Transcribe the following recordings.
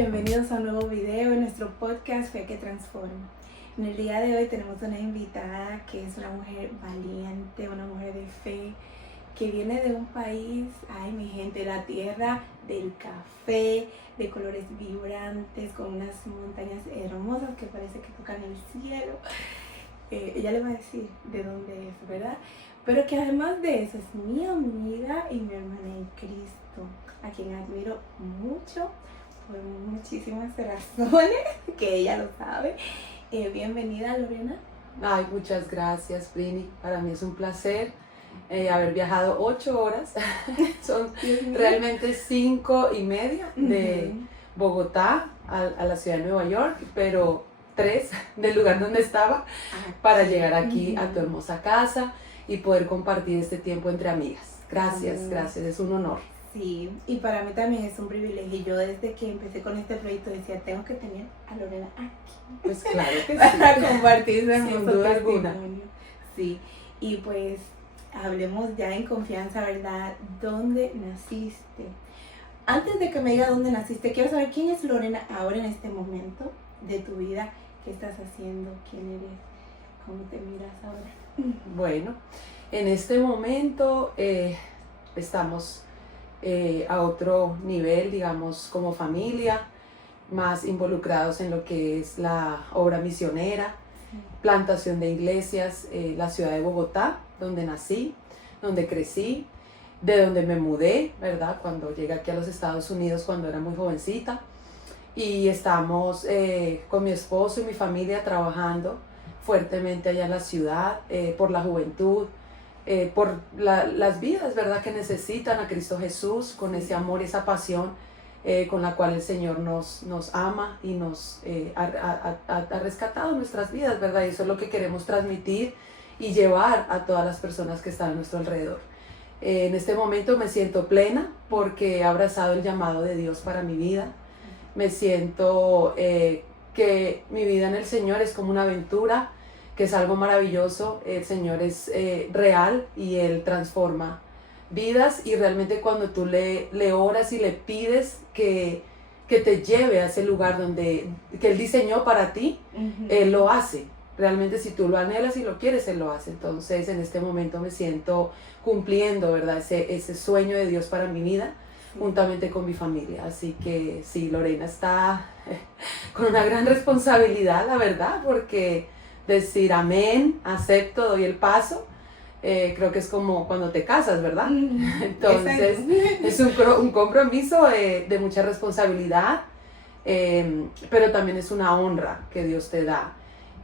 bienvenidos a un nuevo video en nuestro podcast Fe que Transforma. En el día de hoy tenemos una invitada que es una mujer valiente, una mujer de fe, que viene de un país, ay mi gente, la tierra del café, de colores vibrantes, con unas montañas hermosas que parece que tocan el cielo. Ella le va a decir de dónde es, ¿verdad? Pero que además de eso es mi amiga y mi hermana en Cristo, a quien admiro mucho por muchísimas razones, que ella lo sabe. Bienvenida, Lorena. Ay, muchas gracias, Brini. Para mí es un placer haber viajado 8 horas. Son realmente 5:30 de Bogotá a la ciudad de Nueva York, pero 3 del lugar donde estaba para llegar aquí a tu hermosa casa y poder compartir este tiempo entre amigas. Gracias, gracias, es un honor. Sí, y para mí también es un privilegio. Yo desde que empecé con este proyecto decía, tengo que tener a Lorena aquí. Pues claro que sí. Para compartir su Sin duda alguna. Sí, y pues hablemos ya en confianza, ¿verdad? ¿Dónde naciste? Antes de que me diga dónde naciste, quiero saber quién es Lorena ahora en este momento de tu vida. ¿Qué estás haciendo? ¿Quién eres? ¿Cómo te miras ahora? Bueno, en este momento estamos a otro nivel, digamos, como familia, más involucrados en lo que es la obra misionera, plantación de iglesias, la ciudad de Bogotá, donde nací, donde crecí, de donde me mudé, ¿verdad? Cuando llegué aquí a los Estados Unidos cuando era muy jovencita. Y estamos con mi esposo y mi familia trabajando fuertemente allá en la ciudad, por la juventud, por las vidas, ¿verdad? Que necesitan a Cristo Jesús, con ese amor y esa pasión con la cual el Señor nos ama y nos ha rescatado nuestras vidas, ¿verdad? Y eso es lo que queremos transmitir y llevar a todas las personas que están a nuestro alrededor. En este momento me siento plena porque he abrazado el llamado de Dios para mi vida. Me siento que mi vida en el Señor es como una aventura, que es algo maravilloso. El Señor es real y Él transforma vidas, y realmente cuando tú le oras y le pides que te lleve a ese lugar donde que Él diseñó para ti, Él lo hace. Realmente si tú lo anhelas y lo quieres, Él lo hace. Entonces en este momento me siento cumpliendo, ¿verdad? Ese sueño de Dios para mi vida, juntamente con mi familia. Así que sí, Lorena está con una gran responsabilidad, la verdad, porque decir amén, acepto, doy el paso, creo que es como cuando te casas, ¿verdad? Entonces es un compromiso de mucha responsabilidad, pero también es una honra que Dios te da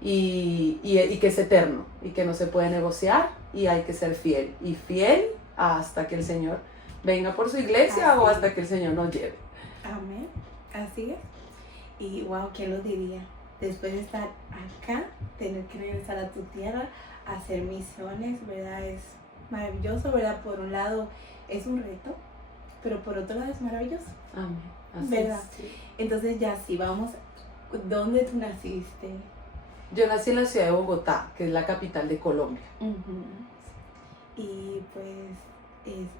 y que es eterno y que no se puede negociar, y hay que ser fiel hasta que el Señor venga por su iglesia o hasta que el Señor nos lleve. Amén, así es. Y wow, ¿quién lo diría? Después de estar acá, tener que regresar a tu tierra, a hacer misiones, ¿verdad? Es maravilloso, ¿verdad? Por un lado es un reto, pero por otro lado es maravilloso. Amén, así ¿verdad? es, sí. Entonces ya sí, vamos, ¿dónde tú naciste? Yo nací en la ciudad de Bogotá, que es la capital de Colombia. Y pues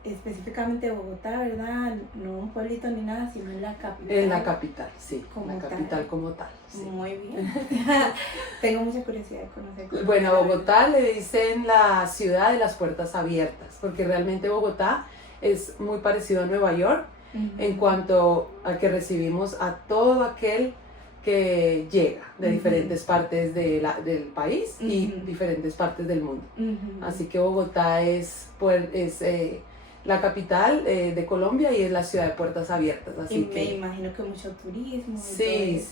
específicamente Bogotá, ¿verdad? No un pueblito ni nada, sino en la capital. En la capital, sí, como la capital como tal. Sí. Muy bien. Tengo mucha curiosidad de conocer. Bueno, a Bogotá le dicen la ciudad de las puertas abiertas, porque realmente Bogotá es muy parecido a Nueva York en cuanto a que recibimos a todo aquel que llega de diferentes partes del país y diferentes partes del mundo. Así que Bogotá es la capital de Colombia y es la ciudad de puertas abiertas. Así y me imagino que mucho turismo. Sí.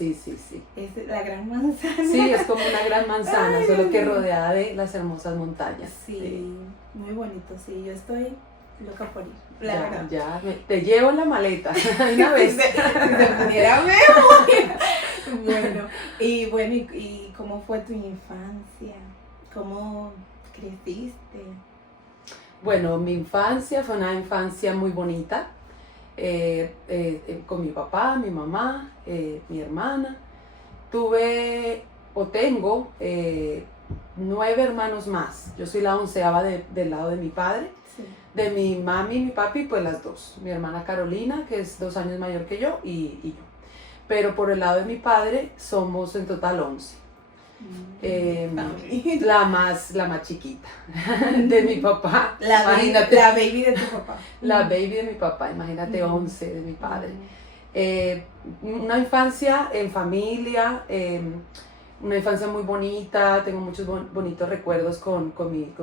Es la gran manzana. Sí, es como una gran manzana, solo que rodeada de las hermosas montañas. Sí, muy bonito, sí, yo estoy loca por ir. Te llevo en la maleta una vez. Si se pudiera ver. Bueno, y ¿cómo fue tu infancia? ¿Cómo creciste? Bueno, mi infancia fue una infancia muy bonita, con mi papá, mi mamá, mi hermana. Tuve o tengo 9 hermanos más. Yo soy la 11ª del lado de mi padre. Sí. De mi mami y mi papi, pues las 2. Mi hermana Carolina, que es 2 años mayor que yo, y yo. pero por el lado de mi padre somos en total 11. Family. La más chiquita de mi papá. Imagínate. La baby de tu papá. La baby de mi papá, imagínate, 11 de mi padre. Una infancia en familia, una infancia muy bonita, tengo muchos bonitos recuerdos con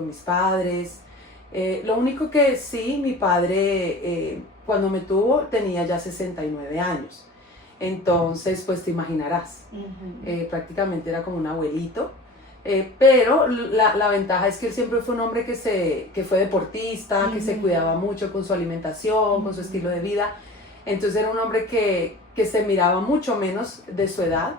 mis padres. Lo único que sí, mi padre cuando me tuvo tenía ya 69 años. Entonces, pues te imaginarás, prácticamente era como un abuelito, pero la ventaja es que él siempre fue un hombre que fue deportista, que se cuidaba mucho con su alimentación, con su estilo de vida. Entonces era un hombre que se miraba mucho menos de su edad,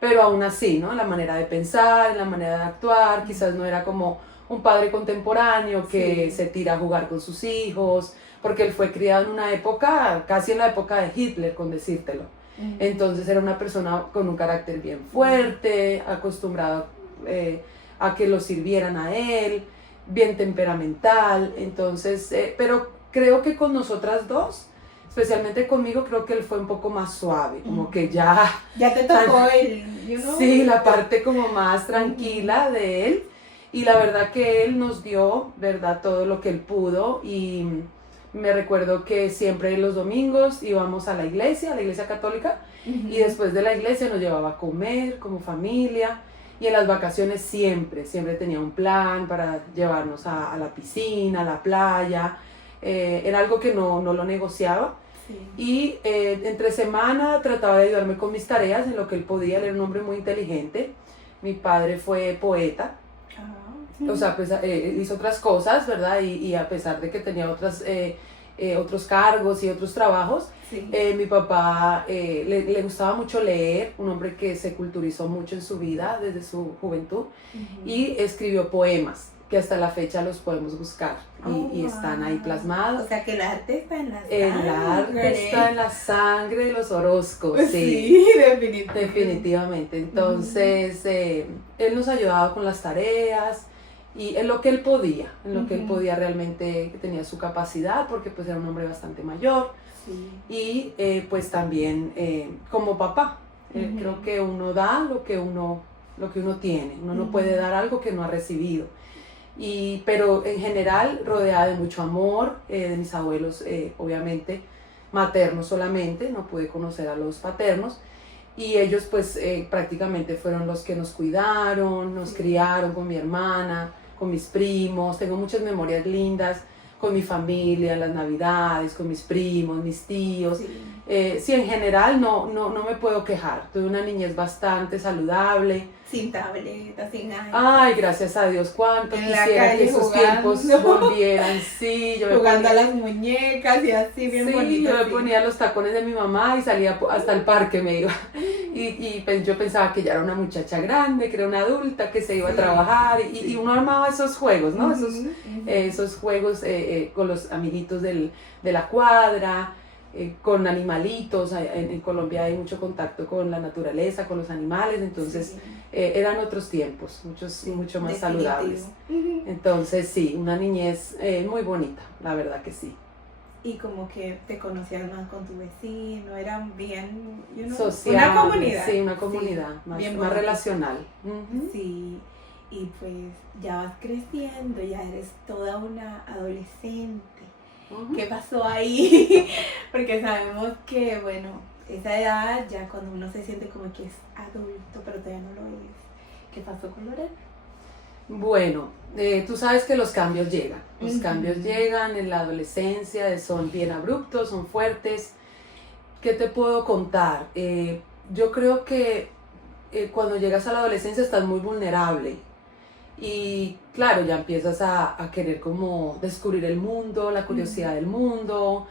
pero aún así, ¿no? En la manera de pensar, en la manera de actuar, quizás no era como un padre contemporáneo que se tira a jugar con sus hijos, porque él fue criado en una época, casi en la época de Hitler, con decírtelo. Entonces era una persona con un carácter bien fuerte, acostumbrado a que lo sirvieran a él, bien temperamental. Entonces, pero creo que con nosotras dos, especialmente conmigo, creo que él fue un poco más suave, como que ya te tocó el, sí, la parte como más tranquila de él, y la verdad que él nos dio, verdad, todo lo que él pudo. Y me recuerdo que siempre los domingos íbamos a la iglesia católica, y después de la iglesia nos llevaba a comer como familia, y en las vacaciones siempre tenía un plan para llevarnos a la piscina, a la playa. Era algo que no lo negociaba. Y entre semana trataba de ayudarme con mis tareas en lo que él podía. Él era un hombre muy inteligente. Mi padre fue poeta. O sea, pues hizo otras cosas, ¿verdad? Y a pesar de que tenía otros cargos y otros trabajos, mi papá le gustaba mucho leer, un hombre que se culturizó mucho en su vida desde su juventud, y escribió poemas que hasta la fecha los podemos buscar y están ahí plasmados. O sea, que el arte está en la sangre. El arte está en la sangre de los Orozcos, sí, definitivamente. Definitivamente. Entonces, él nos ayudaba con las tareas, y en lo que él podía, que él podía realmente, que tenía su capacidad, porque pues era un hombre bastante mayor. Y pues también como papá, creo que uno da lo que uno tiene, uno no puede dar algo que no ha recibido. Pero en general rodeada de mucho amor, de mis abuelos, obviamente maternos solamente, no pude conocer a los paternos, y ellos pues prácticamente fueron los que nos cuidaron, nos criaron con mi hermana, con mis primos. Tengo muchas memorias lindas con mi familia, en las navidades, con mis primos, mis tíos. Sí, en general no me puedo quejar. Tuve una niñez bastante saludable. Sin tableta, sin nada. Ay, gracias a Dios, cuánto en quisiera que esos tiempos volvieran. Sí, yo jugando a las muñecas y así, bien bonito. Yo me ponía los tacones de mi mamá y salía hasta el parque, me iba. Y yo pensaba que ya era una muchacha grande, que era una adulta, que se iba a trabajar, y uno armaba esos juegos, ¿no? Esos juegos con los amiguitos de la cuadra, con animalitos. En Colombia hay mucho contacto con la naturaleza, con los animales, entonces eran otros tiempos, mucho más saludables. Entonces sí, una niñez muy bonita, la verdad que sí. Y como que te conocías más con tu vecino, eran bien, social, una comunidad. Sí, una comunidad más relacional. Sí, y pues ya vas creciendo, ya eres toda una adolescente. ¿Qué pasó ahí? Porque sabemos que, bueno, esa edad ya cuando uno se siente como que es adulto, pero todavía no lo es. ¿Qué pasó con Lorena? Bueno, tú sabes que los cambios llegan. Los cambios llegan en la adolescencia, son bien abruptos, son fuertes. ¿Qué te puedo contar? Yo creo que cuando llegas a la adolescencia estás muy vulnerable. Y claro, ya empiezas a querer como descubrir el mundo, la curiosidad del mundo,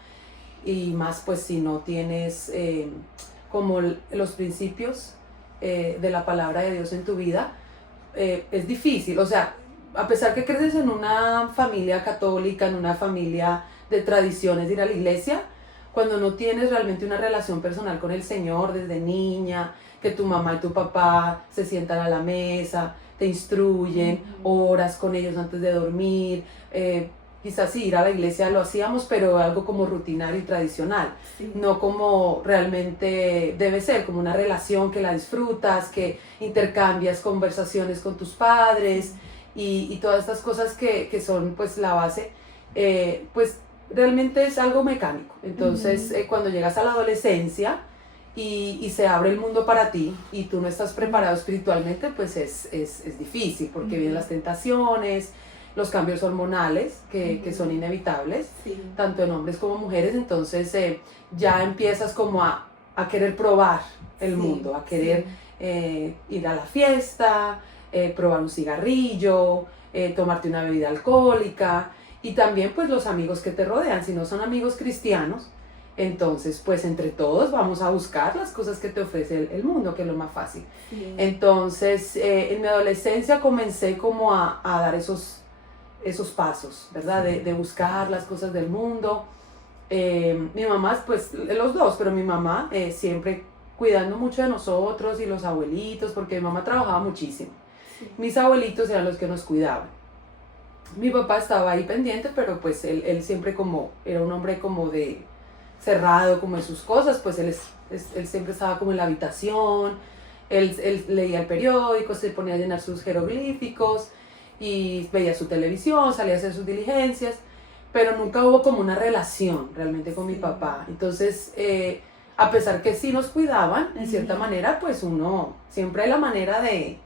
y más pues si no tienes como los principios de la palabra de Dios en tu vida, es difícil. O sea, a pesar que creces en una familia católica, en una familia de tradiciones de ir a la iglesia, cuando no tienes realmente una relación personal con el Señor desde niña, que tu mamá y tu papá se sientan a la mesa, te instruyen, oras con ellos antes de dormir, quizás sí, ir a la iglesia lo hacíamos, pero algo como rutinario y tradicional, Sí. no como realmente debe ser, como una relación que la disfrutas, que intercambias conversaciones con tus padres y todas estas cosas que son pues la base, pues realmente es algo mecánico. Entonces, cuando llegas a la adolescencia y se abre el mundo para ti y tú no estás preparado espiritualmente, pues es difícil porque vienen las tentaciones, los cambios hormonales que son inevitables, Sí. tanto en hombres como mujeres. Entonces ya empiezas como a querer probar el Sí, mundo, a querer ir a la fiesta, probar un cigarrillo, tomarte una bebida alcohólica, y también pues los amigos que te rodean. Si no son amigos cristianos, entonces pues entre todos vamos a buscar las cosas que te ofrece el mundo, que es lo más fácil. Sí. Entonces en mi adolescencia comencé como a dar esos pasos, ¿verdad? De buscar las cosas del mundo. Mi mamá, pues los dos, pero mi mamá siempre cuidando mucho de nosotros y los abuelitos, porque mi mamá trabajaba muchísimo. Sí. Mis abuelitos eran los que nos cuidaban. Mi papá estaba ahí pendiente, pero pues él siempre como, era un hombre como de cerrado, como en sus cosas, pues él siempre estaba como en la habitación, él leía el periódico, se ponía a llenar sus jeroglíficos y veía su televisión, salía a hacer sus diligencias, pero nunca hubo como una relación realmente con mi papá. Entonces, a pesar que sí nos cuidaban, en cierta manera, pues uno, siempre hay la manera de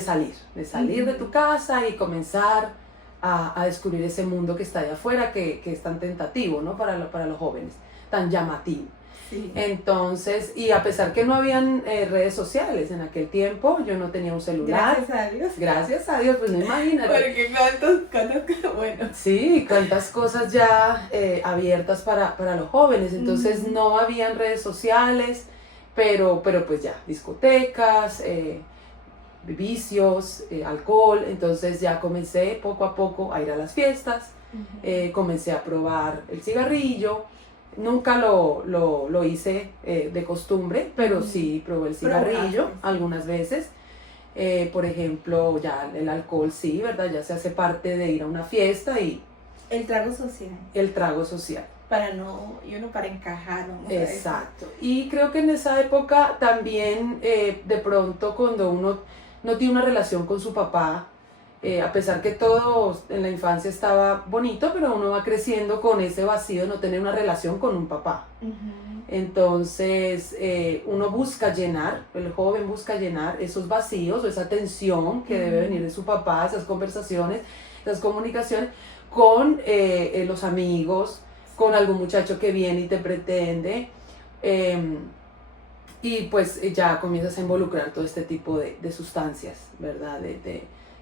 salir de tu casa y comenzar a descubrir ese mundo que está allá afuera, que es tan tentativo, ¿no? Para los jóvenes, tan llamativo. Sí. Entonces, y a pesar que no habían redes sociales en aquel tiempo, yo no tenía un celular. Gracias a Dios. Gracias a Dios, pues no imagínate. Porque cuántos, bueno. Sí, cuántas cosas ya abiertas para los jóvenes. Entonces no habían redes sociales, pero pues ya, discotecas, vicios, alcohol. Entonces ya comencé poco a poco a ir a las fiestas, comencé a probar el cigarrillo. Nunca lo hice de costumbre, pero sí probé el cigarrillo algunas veces. Por ejemplo, ya el alcohol sí, ¿verdad? Ya se hace parte de ir a una fiesta y... El trago social. El trago social. Para encajar. Exacto. Y creo que en esa época también, de pronto, cuando uno no tiene una relación con su papá, a pesar que todo en la infancia estaba bonito, pero uno va creciendo con ese vacío de no tener una relación con un papá. Entonces uno busca llenar, el joven busca llenar esos vacíos o esa tensión que debe venir de su papá, esas conversaciones, esas comunicaciones con los amigos, con algún muchacho que viene y te pretende, y pues ya comienzas a involucrar todo este tipo de sustancias, ¿verdad?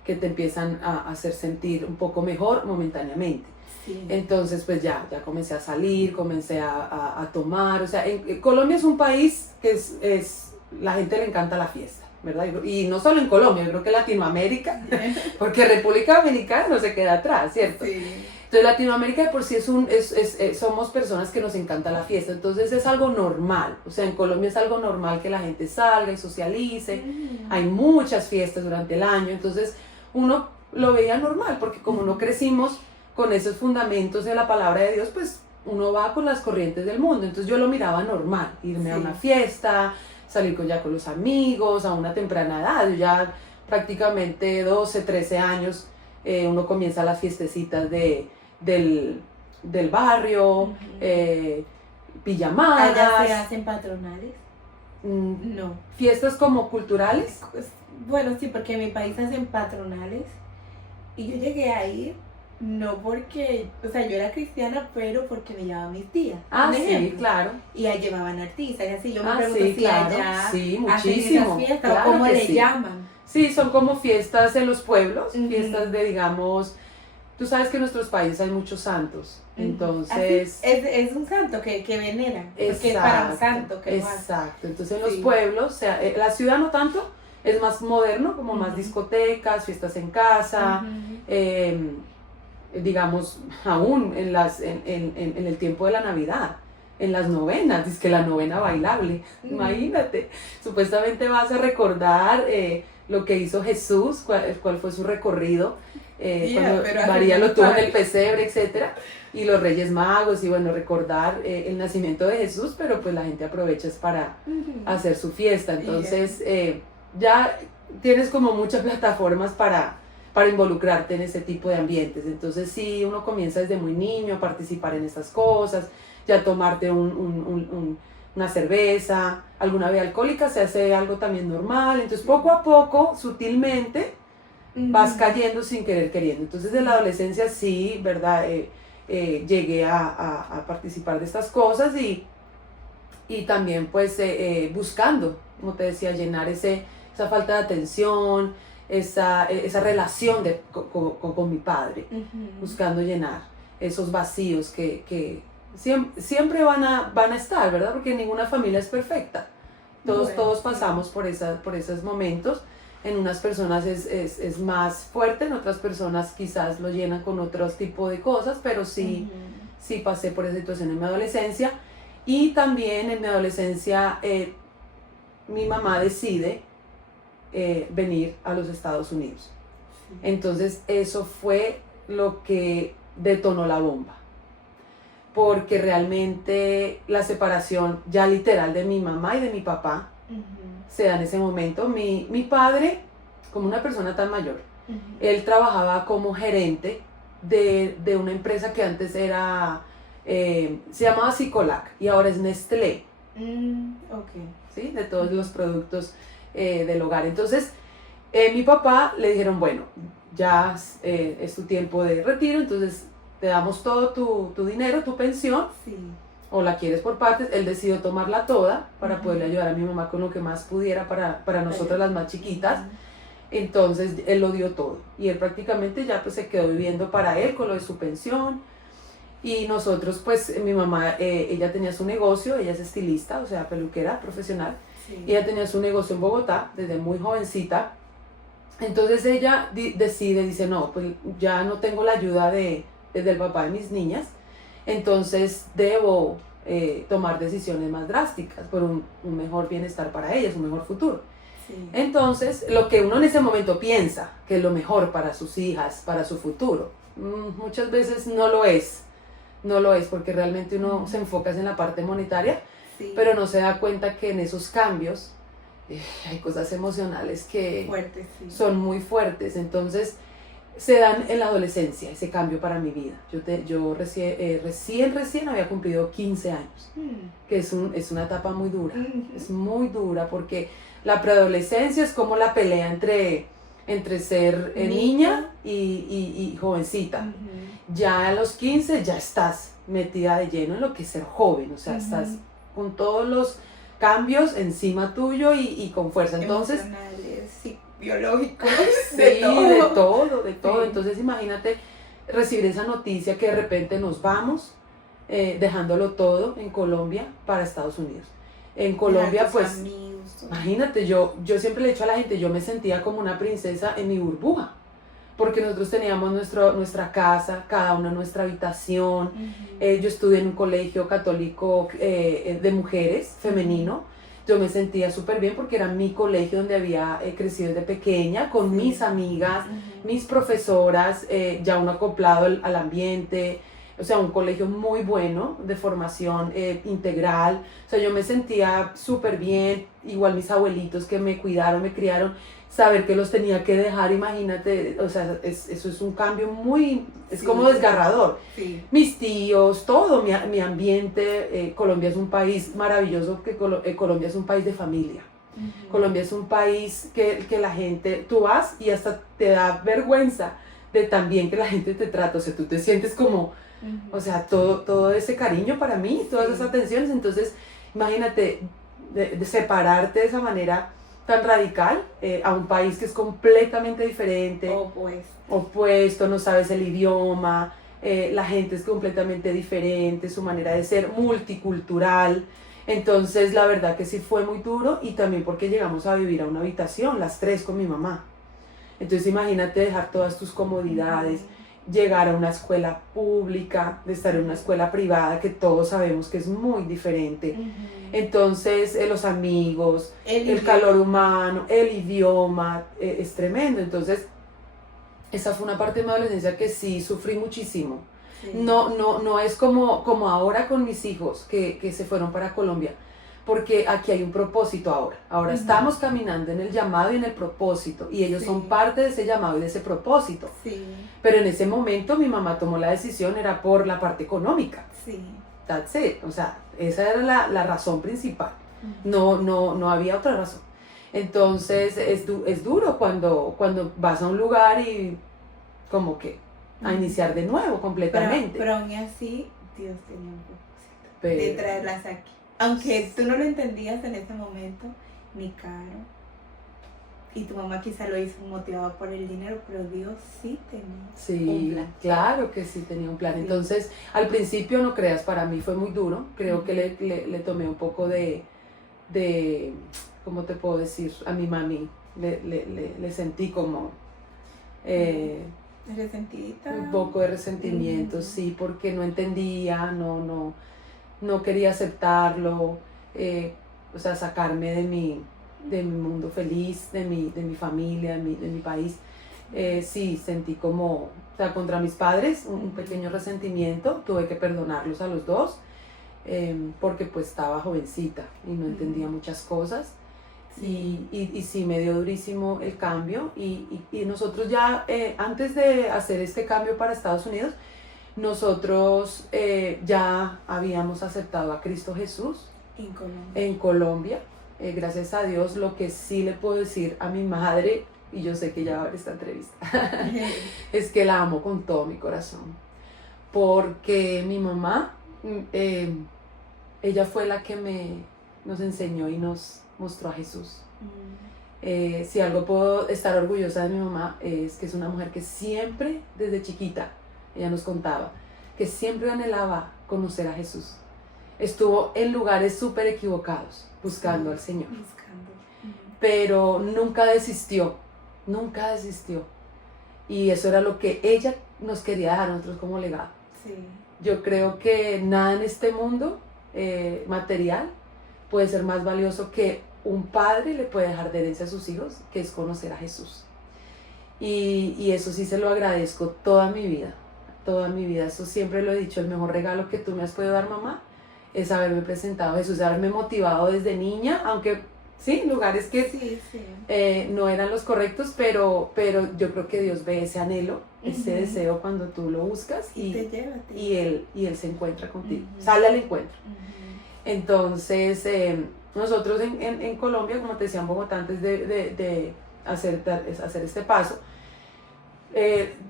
Que te empiezan a hacer sentir un poco mejor momentáneamente. Sí. Entonces pues ya comencé a salir, comencé a tomar. O sea, Colombia es un país que la gente le encanta la fiesta, ¿verdad? Y no solo en Colombia, yo creo que Latinoamérica, porque República Dominicana no se queda atrás, ¿cierto? Sí. Entonces Latinoamérica de por sí somos personas que nos encanta la fiesta, entonces es algo normal. O sea, en Colombia es algo normal que la gente salga y socialice, hay muchas fiestas durante el año, entonces uno lo veía normal, porque como no crecimos con esos fundamentos de la palabra de Dios, pues uno va con las corrientes del mundo. Entonces yo lo miraba normal, irme a una fiesta, salir con los amigos a una temprana edad. Yo ya prácticamente 12, 13 años, uno comienza las fiestecitas del barrio, pijamadas. ¿Allá se hacen patronales? No. ¿Fiestas como culturales? Bueno, sí, porque en mi país hacen patronales y yo llegué a ir, no porque, o sea, yo era cristiana, pero porque me llevaban mis tías. Ah, sí, claro. Y ahí llevaban artistas y así, yo me pregunto si claro. allá sí, hacen muchísimo, esas fiestas, claro, o cómo le sí. llaman. Sí, son como fiestas en los pueblos, fiestas de, digamos, tú sabes que en nuestros países hay muchos santos, entonces... Es un santo que veneran, porque es para un santo que lo hace. Exacto, entonces en los pueblos, o sea, la ciudad no tanto, es más moderno, como más discotecas, fiestas en casa, digamos, aún en el tiempo de la Navidad, en las novenas, dice que la novena bailable, imagínate, supuestamente vas a recordar lo que hizo Jesús, cuál fue su recorrido, cuando María lo tuvo en el pesebre, etcétera, y los Reyes Magos, y bueno, recordar el nacimiento de Jesús, pero pues la gente aprovecha para hacer su fiesta. Entonces ya tienes como muchas plataformas para involucrarte en ese tipo de ambientes. Entonces sí, uno comienza desde muy niño a participar en estas cosas, ya tomarte una cerveza, alguna bebida alcohólica se hace algo también normal. Entonces poco a poco, sutilmente, vas cayendo sin querer queriendo. Entonces en la adolescencia sí, ¿verdad? Llegué a participar de estas cosas y también pues buscando, como te decía, llenar esa falta de atención, esa relación con mi padre, buscando llenar esos vacíos que siempre van a estar, ¿verdad? Porque ninguna familia es perfecta. Todos pasamos por esos momentos. En unas personas es más fuerte, en otras personas quizás lo llenan con otro tipo de cosas, pero sí pasé por esa situación en mi adolescencia. Y también en mi adolescencia mi mamá decide venir a los Estados Unidos. Entonces eso fue lo que detonó la bomba, porque realmente la separación ya literal de mi mamá y de mi papá se da en ese momento. Mi padre, como una persona tan mayor, él trabajaba como gerente de una empresa que antes era, se llamaba Sicolac y ahora es Nestlé, ¿sí? De todos los productos del hogar. Entonces mi papá le dijeron, bueno, ya es tu tiempo de retiro, entonces te damos todo tu dinero, tu pensión, o la quieres por partes. Él decidió tomarla toda para poderle ayudar a mi mamá con lo que más pudiera para nosotras las más chiquitas. Entonces él lo dio todo y él prácticamente ya pues se quedó viviendo para él con lo de su pensión. Y nosotros pues mi mamá, ella tenía su negocio, ella es estilista, o sea, peluquera profesional. Y ella tenía su negocio en Bogotá desde muy jovencita. Entonces ella dice, no, pues ya no tengo la ayuda del papá de mis niñas, entonces debo tomar decisiones más drásticas por un mejor bienestar para ellas, un mejor futuro. Entonces, lo que uno en ese momento piensa que es lo mejor para sus hijas, para su futuro, muchas veces no lo es, porque realmente uno se enfoca en la parte monetaria, pero no se da cuenta que en esos cambios hay cosas emocionales que son muy fuertes. Entonces se dan en la adolescencia ese cambio para mi vida. Yo recién había cumplido 15 años, que es una etapa muy dura, es muy dura, porque la preadolescencia es como la pelea entre ser niña y jovencita. Ya a los 15 ya estás metida de lleno en lo que es ser joven, o sea, estás con todos los cambios encima tuyo y con fuerza. Entonces, emocionales, biológicos, de todo. Entonces imagínate recibir esa noticia que de repente nos vamos dejándolo todo en Colombia para Estados Unidos. En Colombia pues amigos, imagínate, yo siempre le he dicho a la gente, yo me sentía como una princesa en mi burbuja, porque nosotros teníamos nuestra casa, cada una nuestra habitación. Yo estudié en un colegio católico de mujeres, femenino. Yo me sentía súper bien porque era mi colegio donde había crecido desde pequeña, con mis amigas, mis profesoras, ya uno acoplado al ambiente. O sea, un colegio muy bueno, de formación integral. O sea, yo me sentía súper bien. Igual mis abuelitos que me cuidaron, me criaron, saber que los tenía que dejar, imagínate, o sea, eso es un cambio es como desgarrador. Mis tíos, todo, mi ambiente. Colombia es un país maravilloso, que Colombia es un país de familia. Colombia es un país que la gente, tú vas y hasta te da vergüenza de tan bien que la gente te trata, o sea, tú te sientes como, o sea, todo ese cariño para mí, todas esas atenciones. Entonces, imagínate, de separarte de esa manera tan radical a un país que es completamente diferente, opuesto, no sabes el idioma, la gente es completamente diferente, su manera de ser multicultural. Entonces la verdad que sí fue muy duro, y también porque llegamos a vivir a una habitación las tres con mi mamá. Entonces imagínate dejar todas tus comodidades, llegar a una escuela pública, de estar en una escuela privada, que todos sabemos que es muy diferente. Entonces los amigos, el calor humano, el idioma, es tremendo. Entonces esa fue una parte de mi adolescencia que sí sufrí muchísimo. Sí. No es como ahora con mis hijos que se fueron para Colombia, porque aquí hay un propósito ahora. Ahora estamos caminando en el llamado y en el propósito, y ellos son parte de ese llamado y de ese propósito. Sí. Pero en ese momento mi mamá tomó la decisión, era por la parte económica. Sí. That's it. O sea, esa era la razón principal. No había otra razón. Entonces es duro cuando vas a un lugar y como que a iniciar de nuevo completamente. Pero aún así, Dios tenía un propósito de traerlas aquí. Aunque tú no lo entendías en ese momento, ni Caro. Y tu mamá quizá lo hizo motivada por el dinero, pero Dios sí tenía un plan. Claro que sí tenía un plan. Sí. Entonces, al principio, no creas, para mí fue muy duro. Creo que le tomé un poco de, ¿cómo te puedo decir? A mi mami le sentí como... ¿Resentidita? Un poco de resentimiento, sí, porque no entendía, no quería aceptarlo, o sea, sacarme de mi mundo feliz, de mi familia, de mi país. Sí, sentí como, o sea, contra mis padres un pequeño resentimiento, tuve que perdonarlos a los dos, porque pues estaba jovencita y no entendía muchas cosas. Y sí, me dio durísimo el cambio y nosotros ya, antes de hacer este cambio para Estados Unidos, nosotros ya habíamos aceptado a Cristo Jesús en Colombia. Gracias a Dios. Lo que sí le puedo decir a mi madre, y yo sé que ella va a ver esta entrevista, es que la amo con todo mi corazón, porque mi mamá, ella fue la que nos enseñó y nos mostró a Jesús. Si algo puedo estar orgullosa de mi mamá es que es una mujer que siempre, desde chiquita, ella nos contaba, que siempre anhelaba conocer a Jesús. Estuvo en lugares súper equivocados, buscando al Señor. Pero nunca desistió. Y eso era lo que ella nos quería dejar a nosotros como legado. Sí. Yo creo que nada en este mundo material puede ser más valioso que un padre le puede dejar de herencia a sus hijos, que es conocer a Jesús. Y eso sí se lo agradezco toda mi vida. Eso siempre lo he dicho, el mejor regalo que tú me has podido dar, mamá, es haberme presentado a Jesús, haberme motivado desde niña, aunque sí, lugares que no eran los correctos, pero yo creo que Dios ve ese anhelo, ese deseo cuando tú lo buscas y él se encuentra contigo, sale al encuentro. Entonces, nosotros en Colombia, como te decía, en Bogotá, antes de hacer este paso,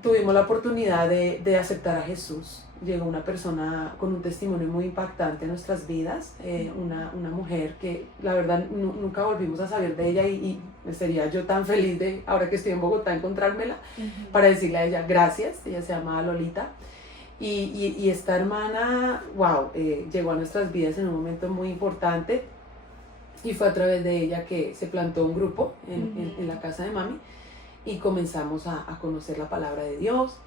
tuvimos la oportunidad de aceptar a Jesús. Llegó una persona con un testimonio muy impactante en nuestras vidas, una mujer que la verdad nunca volvimos a saber de ella y sería yo tan feliz de, ahora que estoy en Bogotá, encontrármela para decirle a ella gracias. Ella se llamaba Lolita. Y esta hermana, wow, llegó a nuestras vidas en un momento muy importante y fue a través de ella que se plantó un grupo en la casa de mami y comenzamos a conocer la palabra de Dios,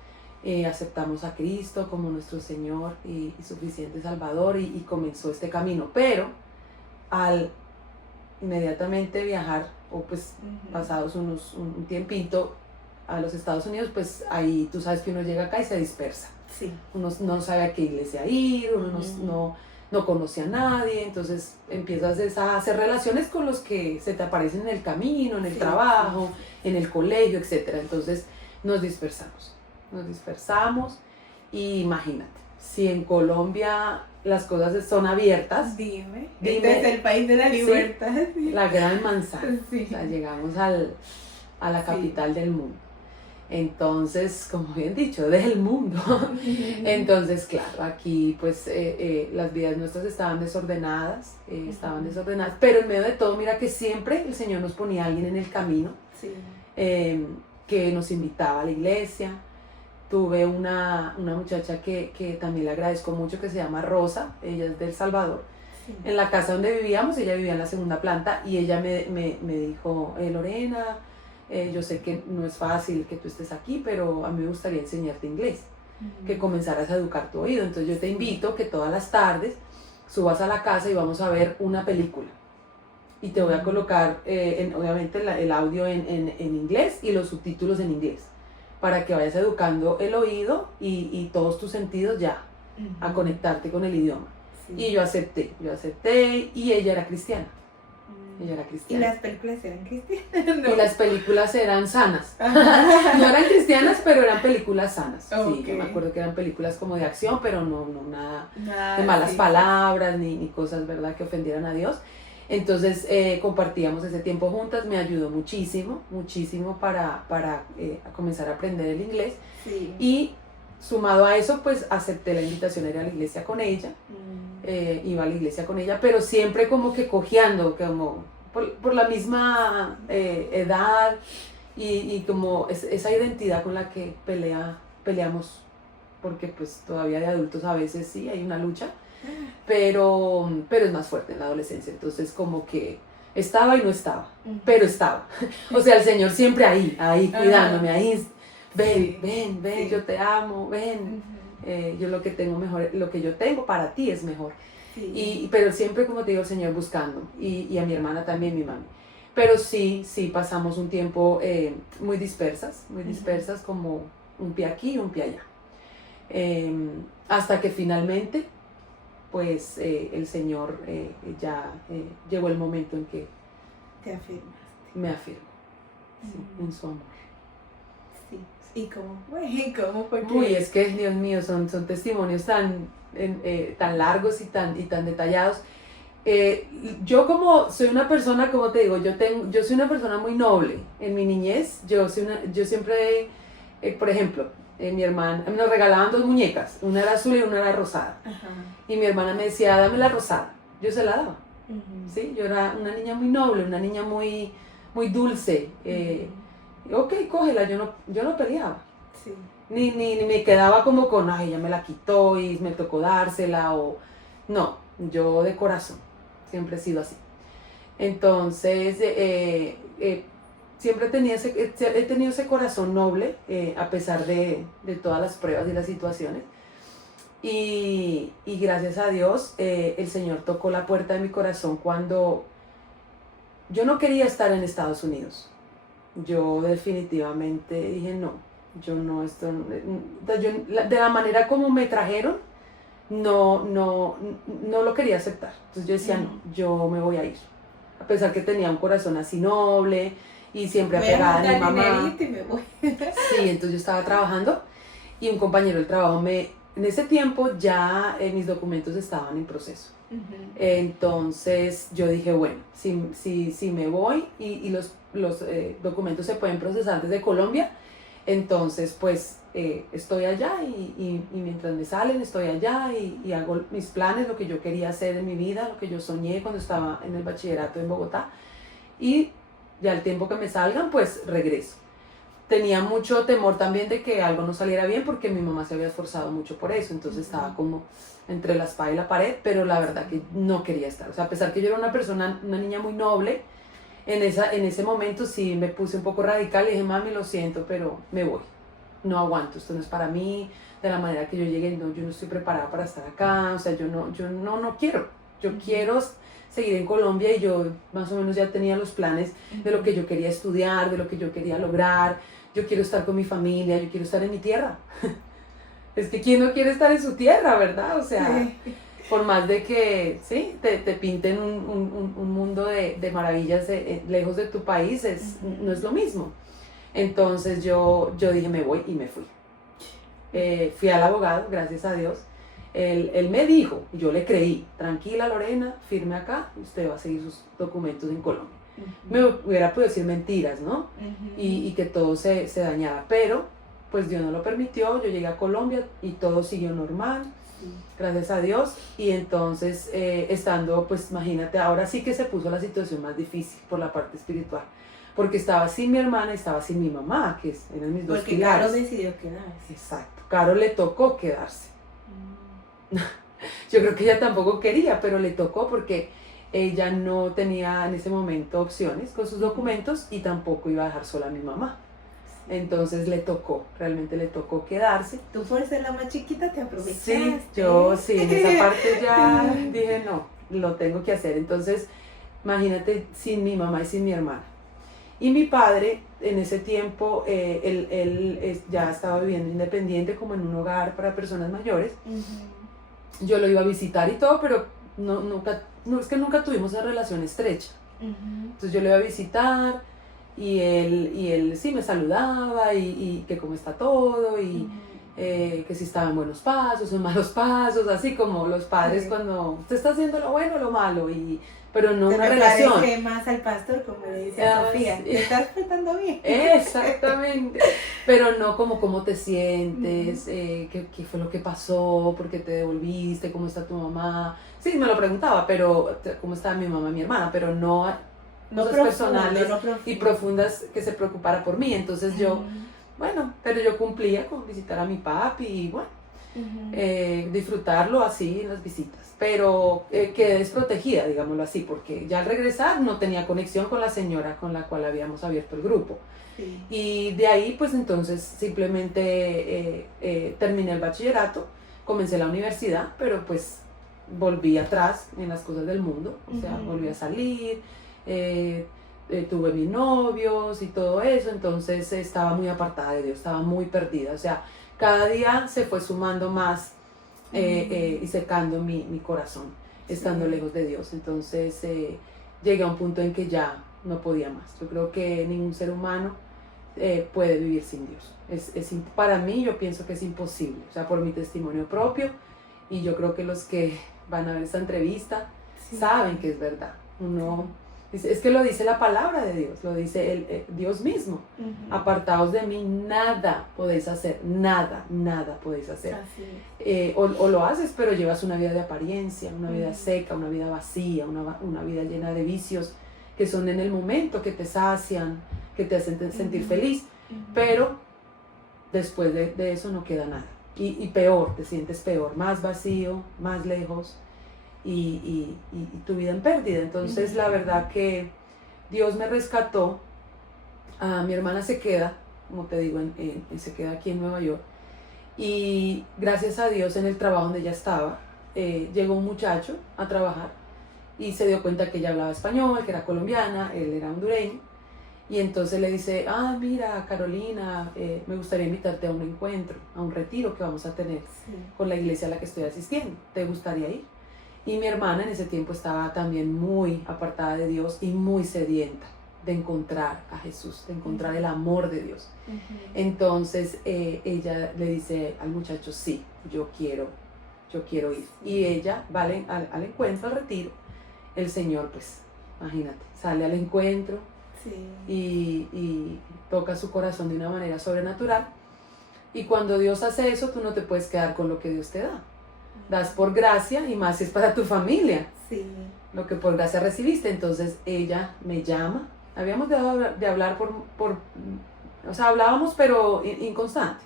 aceptamos a Cristo como nuestro Señor y suficiente Salvador y comenzó este camino, pero al inmediatamente viajar o pues pasados un tiempito a los Estados Unidos, pues ahí tú sabes que uno llega acá y se dispersa. Sí. Uno no sabe a qué iglesia ir, uno no conoce a nadie, entonces empiezas a hacer relaciones con los que se te aparecen en el camino, en el trabajo, en el colegio, etc. Entonces nos dispersamos y imagínate, si en Colombia las cosas son abiertas, dime este es el país de la libertad, sí, la gran manzana, sí. O sea, llegamos a la capital del mundo. Entonces, como bien dicho, del mundo. Entonces, claro, aquí pues las vidas nuestras estaban desordenadas, pero en medio de todo, mira que siempre el Señor nos ponía a alguien en el camino, que nos invitaba a la iglesia. Tuve una muchacha que también le agradezco mucho, que se llama Rosa, ella es de El Salvador. Sí. En la casa donde vivíamos, ella vivía en la segunda planta y ella me dijo, Lorena, yo sé que no es fácil que tú estés aquí, pero a mí me gustaría enseñarte inglés, que comenzaras a educar tu oído. Entonces yo te invito que todas las tardes subas a la casa y vamos a ver una película. Y te voy a colocar, obviamente, el audio en inglés y los subtítulos en inglés, para que vayas educando el oído y todos tus sentidos ya a conectarte con el idioma. Sí. Y yo acepté y ella era cristiana. Ella era ¿Y cristiana. las películas eran cristianas? No. Y las películas eran sanas. No eran cristianas, pero eran películas sanas. Sí, Ok. yo me acuerdo que eran películas como de acción, pero no nada Nada, de malas sí. palabras ni cosas, ¿verdad?, que ofendieran a Dios. Entonces compartíamos ese tiempo juntas, me ayudó muchísimo para a comenzar a aprender el inglés. Sí. Y sumado a eso, pues acepté la invitación a ir a la iglesia con ella. Iba a la iglesia con ella, pero siempre como que cojeando, como por la misma edad y como esa identidad con la que peleamos, porque pues todavía de adultos a veces sí hay una lucha, pero es más fuerte en la adolescencia, entonces como que estaba y no estaba, pero estaba. O sea, el Señor siempre ahí cuidándome, ahí, ven, Sí. yo te amo, ven. Yo lo que tengo mejor, lo que yo tengo para ti es mejor. Sí. Pero siempre, como te digo, el Señor buscando. Y a mi hermana también, mi mami. Pero sí pasamos un tiempo muy dispersas, como un pie aquí y un pie allá. Hasta que finalmente, pues el Señor llegó el momento en que Te afirmaste. me afirmó, sí, en su amor. Sí. ¿Y cómo fue? ¿Cómo fue que...? Uy, es que, Dios mío, son testimonios tan largos y tan detallados. Yo como soy una persona, como te digo, yo soy una persona muy noble. En mi niñez, yo siempre, por ejemplo, mi hermana, nos regalaban 2 muñecas, una era azul y una era rosada. Ajá. Y mi hermana me decía, dame la rosada. Yo se la daba. Sí. ¿Sí? Yo era una niña muy noble, una niña muy dulce. Ok, cógela, yo no peleaba. Sí. Ni me quedaba como con, ay, ella me la quitó y me tocó dársela, o no, yo de corazón, siempre he sido así. Entonces, siempre he tenido ese corazón noble, a pesar de todas las pruebas y las situaciones. Y gracias a Dios, el Señor tocó la puerta de mi corazón cuando yo no quería estar en Estados Unidos. Yo definitivamente dije no. Yo no, de la manera como me trajeron, no lo quería aceptar. Entonces yo decía, no, yo me voy a ir. A pesar que tenía un corazón así noble y siempre apegada a mi mamá. Y me voy. Sí, entonces yo estaba trabajando y un compañero del trabajo en ese tiempo ya mis documentos estaban en proceso. Entonces yo dije, bueno, si me voy y los documentos se pueden procesar desde Colombia, entonces pues estoy allá y mientras me salen estoy allá y hago mis planes, lo que yo quería hacer en mi vida, lo que yo soñé cuando estaba en el bachillerato en Bogotá, y ya el tiempo que me salgan pues regreso. Tenía mucho temor también de que algo no saliera bien porque mi mamá se había esforzado mucho por eso, entonces estaba como entre la espada y la pared, pero la verdad que no quería estar. O sea, a pesar que yo era una niña muy noble, en ese momento sí me puse un poco radical y dije, mami, lo siento, pero me voy. No aguanto, esto no es para mí, de la manera que yo llegué, no, yo no estoy preparada para estar acá, o sea, yo no quiero. Yo quiero seguir en Colombia y yo más o menos ya tenía los planes de lo que yo quería estudiar, de lo que yo quería lograr. Yo quiero estar con mi familia, yo quiero estar en mi tierra. Es que ¿quién no quiere estar en su tierra, verdad? O sea, por más de que sí, te pinten un mundo de maravillas lejos de tu país, no es lo mismo. Entonces yo dije, me voy y me fui. Fui al abogado, gracias a Dios. Él me dijo, yo le creí, tranquila Lorena, firme acá, usted va a seguir sus documentos en Colombia. Me hubiera podido decir mentiras, ¿no? Y que todo se dañara, pero pues Dios no lo permitió. Yo llegué a Colombia y todo siguió normal, gracias a Dios. Y entonces estando, pues imagínate, ahora sí que se puso la situación más difícil por la parte espiritual, porque estaba sin mi hermana y estaba sin mi mamá, que eran mis dos porque pilares. Caro decidió quedarse. Exacto, Caro le tocó quedarse. Yo creo que ella tampoco quería, pero le tocó porque ella no tenía en ese momento opciones con sus documentos y tampoco iba a dejar sola a mi mamá. Entonces realmente le tocó quedarse. Tú por ser la más chiquita te aprovechaste. Sí, yo sí, en esa parte ya dije no, lo tengo que hacer. Entonces, imagínate sin mi mamá y sin mi hermana. Y mi padre en ese tiempo ya estaba viviendo independiente, como en un hogar para personas mayores. Yo lo iba a visitar y todo, pero es que nunca tuvimos una relación estrecha. Entonces yo lo iba a visitar y él sí me saludaba y que cómo está todo y que si estaba en buenos pasos o en malos pasos, así como los padres cuando usted está haciendo lo bueno o lo malo, pero no una relación. Parece más al pastor, como le dice a Sofía, sí. ¿te estás portando bien? Exactamente, pero no como cómo te sientes, qué fue lo que pasó, por qué te devolviste, cómo está tu mamá. Sí, me lo preguntaba, pero cómo estaba mi mamá y mi hermana, pero no cosas personales y profundas que se preocupara por mí. Entonces yo, bueno, pero yo cumplía con visitar a mi papi y bueno, disfrutarlo así en las visitas. Pero quedé desprotegida, digámoslo así, porque ya al regresar no tenía conexión con la señora con la cual habíamos abierto el grupo. Sí. Y de ahí pues entonces simplemente terminé el bachillerato, comencé la universidad, pero pues volví atrás en las cosas del mundo, o sea, volví a salir, tuve mis novios y todo eso, entonces estaba muy apartada de Dios, estaba muy perdida, o sea, cada día se fue sumando más y secando mi corazón, estando lejos de Dios. Entonces llegué a un punto en que ya no podía más. Yo creo que ningún ser humano puede vivir sin Dios. Para mí yo pienso que es imposible, o sea, por mi testimonio propio, y yo creo que los que van a ver esta entrevista saben que es verdad. Es que lo dice la palabra de Dios, lo dice Dios mismo. Apartaos de mí, nada podéis hacer, nada podéis hacer. O lo haces, pero llevas una vida de apariencia, una vida seca, una vida vacía, una vida llena de vicios que son en el momento, que te sacian, que te hacen sentir feliz, pero después de eso no queda nada. Y peor, te sientes peor, más vacío, más lejos. Y tu vida en pérdida. Entonces la verdad que Dios me rescató. Mi hermana se queda, como te digo, se queda aquí en Nueva York, y gracias a Dios en el trabajo donde ella estaba, llegó un muchacho a trabajar y se dio cuenta que ella hablaba español, que era colombiana, él era hondureño, y entonces le dice: mira, Carolina, me gustaría invitarte a un encuentro, a un retiro que vamos a tener con la iglesia a la que estoy asistiendo, ¿te gustaría ir? Y mi hermana en ese tiempo estaba también muy apartada de Dios y muy sedienta de encontrar a Jesús, de encontrar el amor de Dios. Entonces ella le dice al muchacho: sí, yo quiero ir. Y ella va al encuentro, al retiro. El Señor, pues, imagínate, sale al encuentro y toca su corazón de una manera sobrenatural. Y cuando Dios hace eso, tú no te puedes quedar con lo que Dios te da. Das por gracia, y más si es para tu familia, lo que por gracia recibiste. Entonces ella me llama, habíamos dejado de hablar o sea, hablábamos pero inconstante,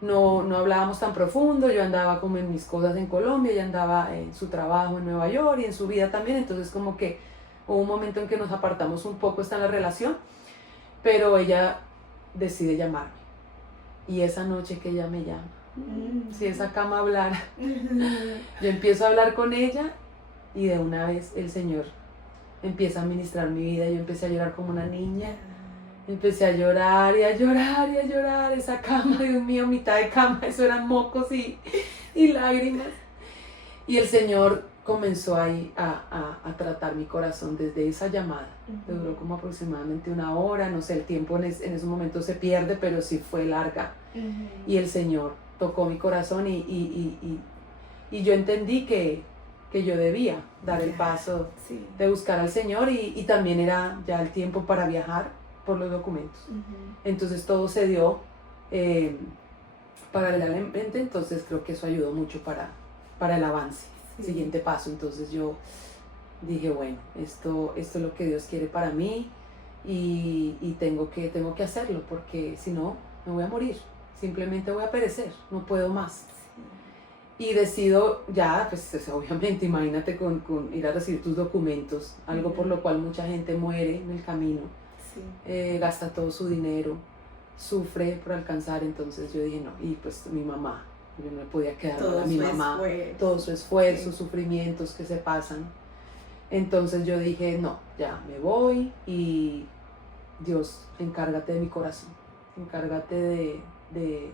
no hablábamos tan profundo. Yo andaba como en mis cosas en Colombia, ella andaba en su trabajo en Nueva York y en su vida también, entonces como que hubo un momento en que nos apartamos un poco en la relación, pero ella decide llamarme, y esa noche que ella me llama, si esa cama hablara, yo empiezo a hablar con ella y de una vez el Señor empieza a ministrar mi vida. Yo empecé a llorar como una niña, empecé a llorar y a llorar y a llorar. Esa cama, Dios mío, mitad de cama, eso eran mocos y lágrimas. Y el Señor comenzó ahí a tratar mi corazón desde esa llamada. Duró como aproximadamente 1 hora, no sé, el tiempo en ese momento se pierde, pero sí fue larga. Y el Señor tocó mi corazón y yo entendí que yo debía dar el paso de buscar al Señor, y también era ya el tiempo para viajar por los documentos. Entonces todo se dio paralelamente, entonces creo que eso ayudó mucho para el avance, siguiente paso. Entonces yo dije, bueno, esto es lo que Dios quiere para mí, y tengo que hacerlo, porque si no me voy a morir. Simplemente voy a perecer, no puedo más. Y decido ya, pues obviamente, imagínate con ir a recibir tus documentos, algo por lo cual mucha gente muere en el camino, gasta todo su dinero, sufre por alcanzar. Entonces yo dije, no, y pues mi mamá, yo no me podía quedar a mi mamá, todo su esfuerzo, sufrimientos que se pasan. Entonces yo dije, no, ya me voy, y Dios, encárgate de mi corazón, encárgate de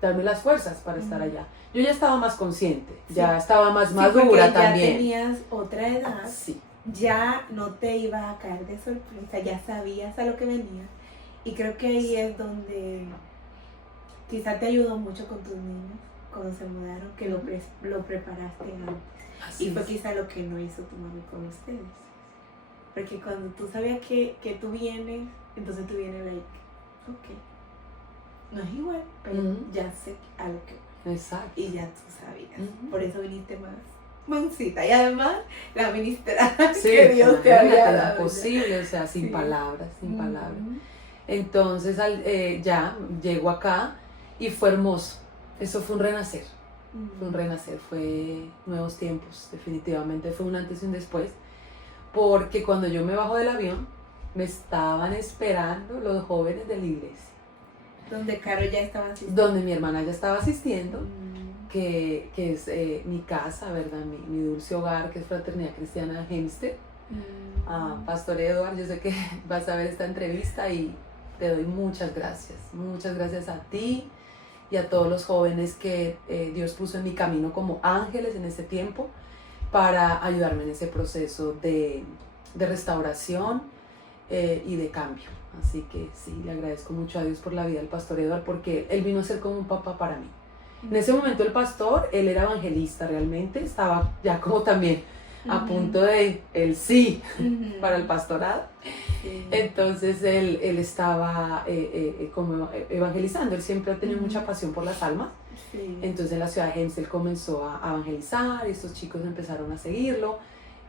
darme las fuerzas para estar allá. Yo ya estaba más consciente, ya estaba más madura también. Ya tenías otra edad, Sí. ya no te iba a caer de sorpresa, ya sabías a lo que venía. Y creo que ahí es donde quizá te ayudó mucho con tus niños cuando se mudaron, que lo preparaste antes. Así y fue es. quizá lo que no hizo tu mami con ustedes. Porque cuando tú sabías que tú vienes, entonces tú vienes like, ok, no es igual, pero ya sé a lo que voy. Exacto. Y ya tú sabías. Por eso viniste más mansita. Y además la ministra Sí, que Dios te había dado. imposible, o sea, sin palabras, sin palabras. Entonces ya llego acá y fue hermoso. Eso fue un renacer. Fue un renacer, fue nuevos tiempos, definitivamente fue un antes y un después, porque cuando yo me bajo del avión, me estaban esperando los jóvenes de la iglesia. Donde Caro ya estaba asistiendo. Donde mi hermana ya estaba asistiendo, que es mi casa, ¿verdad? Mi dulce hogar, que es Fraternidad Cristiana Hempstead. Pastor Eduardo, yo sé que vas a ver esta entrevista y te doy muchas gracias a ti y a todos los jóvenes que Dios puso en mi camino como ángeles en ese tiempo para ayudarme en ese proceso de restauración y de cambio. Así que sí, le agradezco mucho a Dios por la vida del pastor Eduardo, porque él vino a ser como un papá para mí. En ese momento el pastor, él era evangelista realmente, estaba ya como también a punto de el sí para el pastorado. Sí. Entonces él estaba como evangelizando, él siempre ha tenido mucha pasión por las almas. Sí. Entonces en la ciudad de Hempstead él comenzó a evangelizar, y estos chicos empezaron a seguirlo,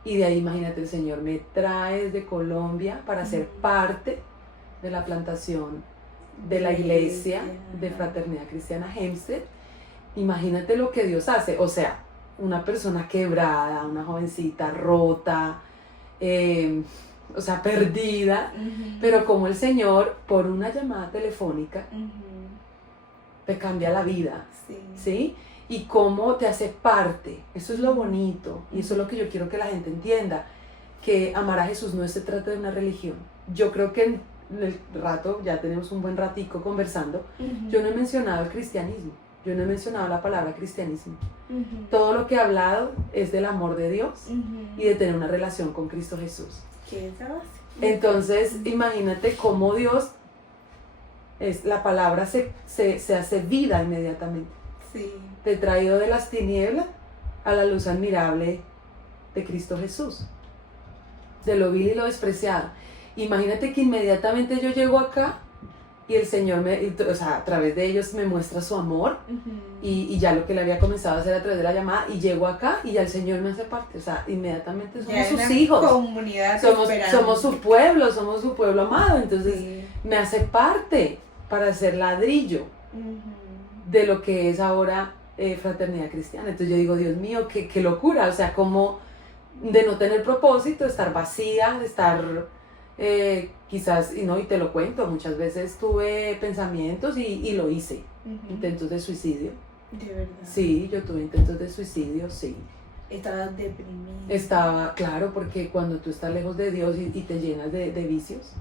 y de ahí, imagínate, el Señor me trae desde Colombia para ser parte de la plantación de la iglesia de Fraternidad Cristiana Hempstead. Imagínate lo que Dios hace, o sea, una persona quebrada, una jovencita rota, o sea, perdida, pero como el Señor, por una llamada telefónica, te cambia la vida, ¿sí? Y cómo te hace parte, eso es lo bonito, y eso es lo que yo quiero que la gente entienda, que amar a Jesús no se trata de una religión. Yo creo que en el rato, ya tenemos un buen ratico conversando, yo no he mencionado el cristianismo, yo no he mencionado la palabra cristianismo. Todo lo que he hablado es del amor de Dios y de tener una relación con Cristo Jesús. ¿Qué es la base? Entonces, imagínate cómo Dios, la palabra se hace vida inmediatamente. Sí. Te he traído de las tinieblas a la luz admirable de Cristo Jesús, de lo vil y lo despreciado. Imagínate que inmediatamente yo llego acá y el Señor o sea, a través de ellos me muestra su amor, y ya lo que le había comenzado a hacer a través de la llamada, y llego acá y ya el Señor me hace parte, o sea, inmediatamente somos sus hijos, somos su pueblo amado, entonces me hace parte para ser ladrillo de lo que es ahora Fraternidad Cristiana. Entonces yo digo, Dios mío, qué locura, o sea, como de no tener propósito, de estar vacía, de estar quizás, y te lo cuento, muchas veces tuve pensamientos y lo hice, intentos de suicidio. ¿De verdad? Sí, yo tuve intentos de suicidio, sí. ¿Estabas deprimida? Estaba, claro, porque cuando tú estás lejos de Dios y te llenas de vicios,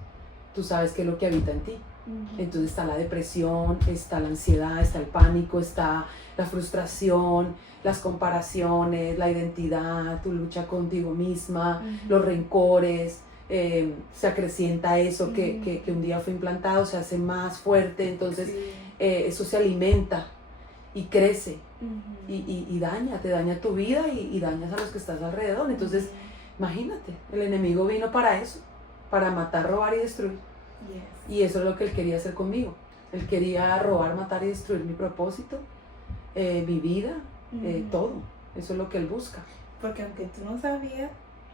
tú sabes qué es lo que habita en ti. Entonces está la depresión, está la ansiedad, está el pánico, está la frustración, las comparaciones, la identidad, tu lucha contigo misma, los rencores, se acrecienta eso que un día fue implantado, se hace más fuerte, entonces eso se alimenta y crece y te daña tu vida y dañas a los que estás alrededor. Entonces, imagínate, el enemigo vino para eso, para matar, robar y destruir. Y eso es lo que él quería hacer conmigo. Él quería robar, matar y destruir mi propósito, mi vida, todo. Eso es lo que él busca. Porque aunque tú no sabías,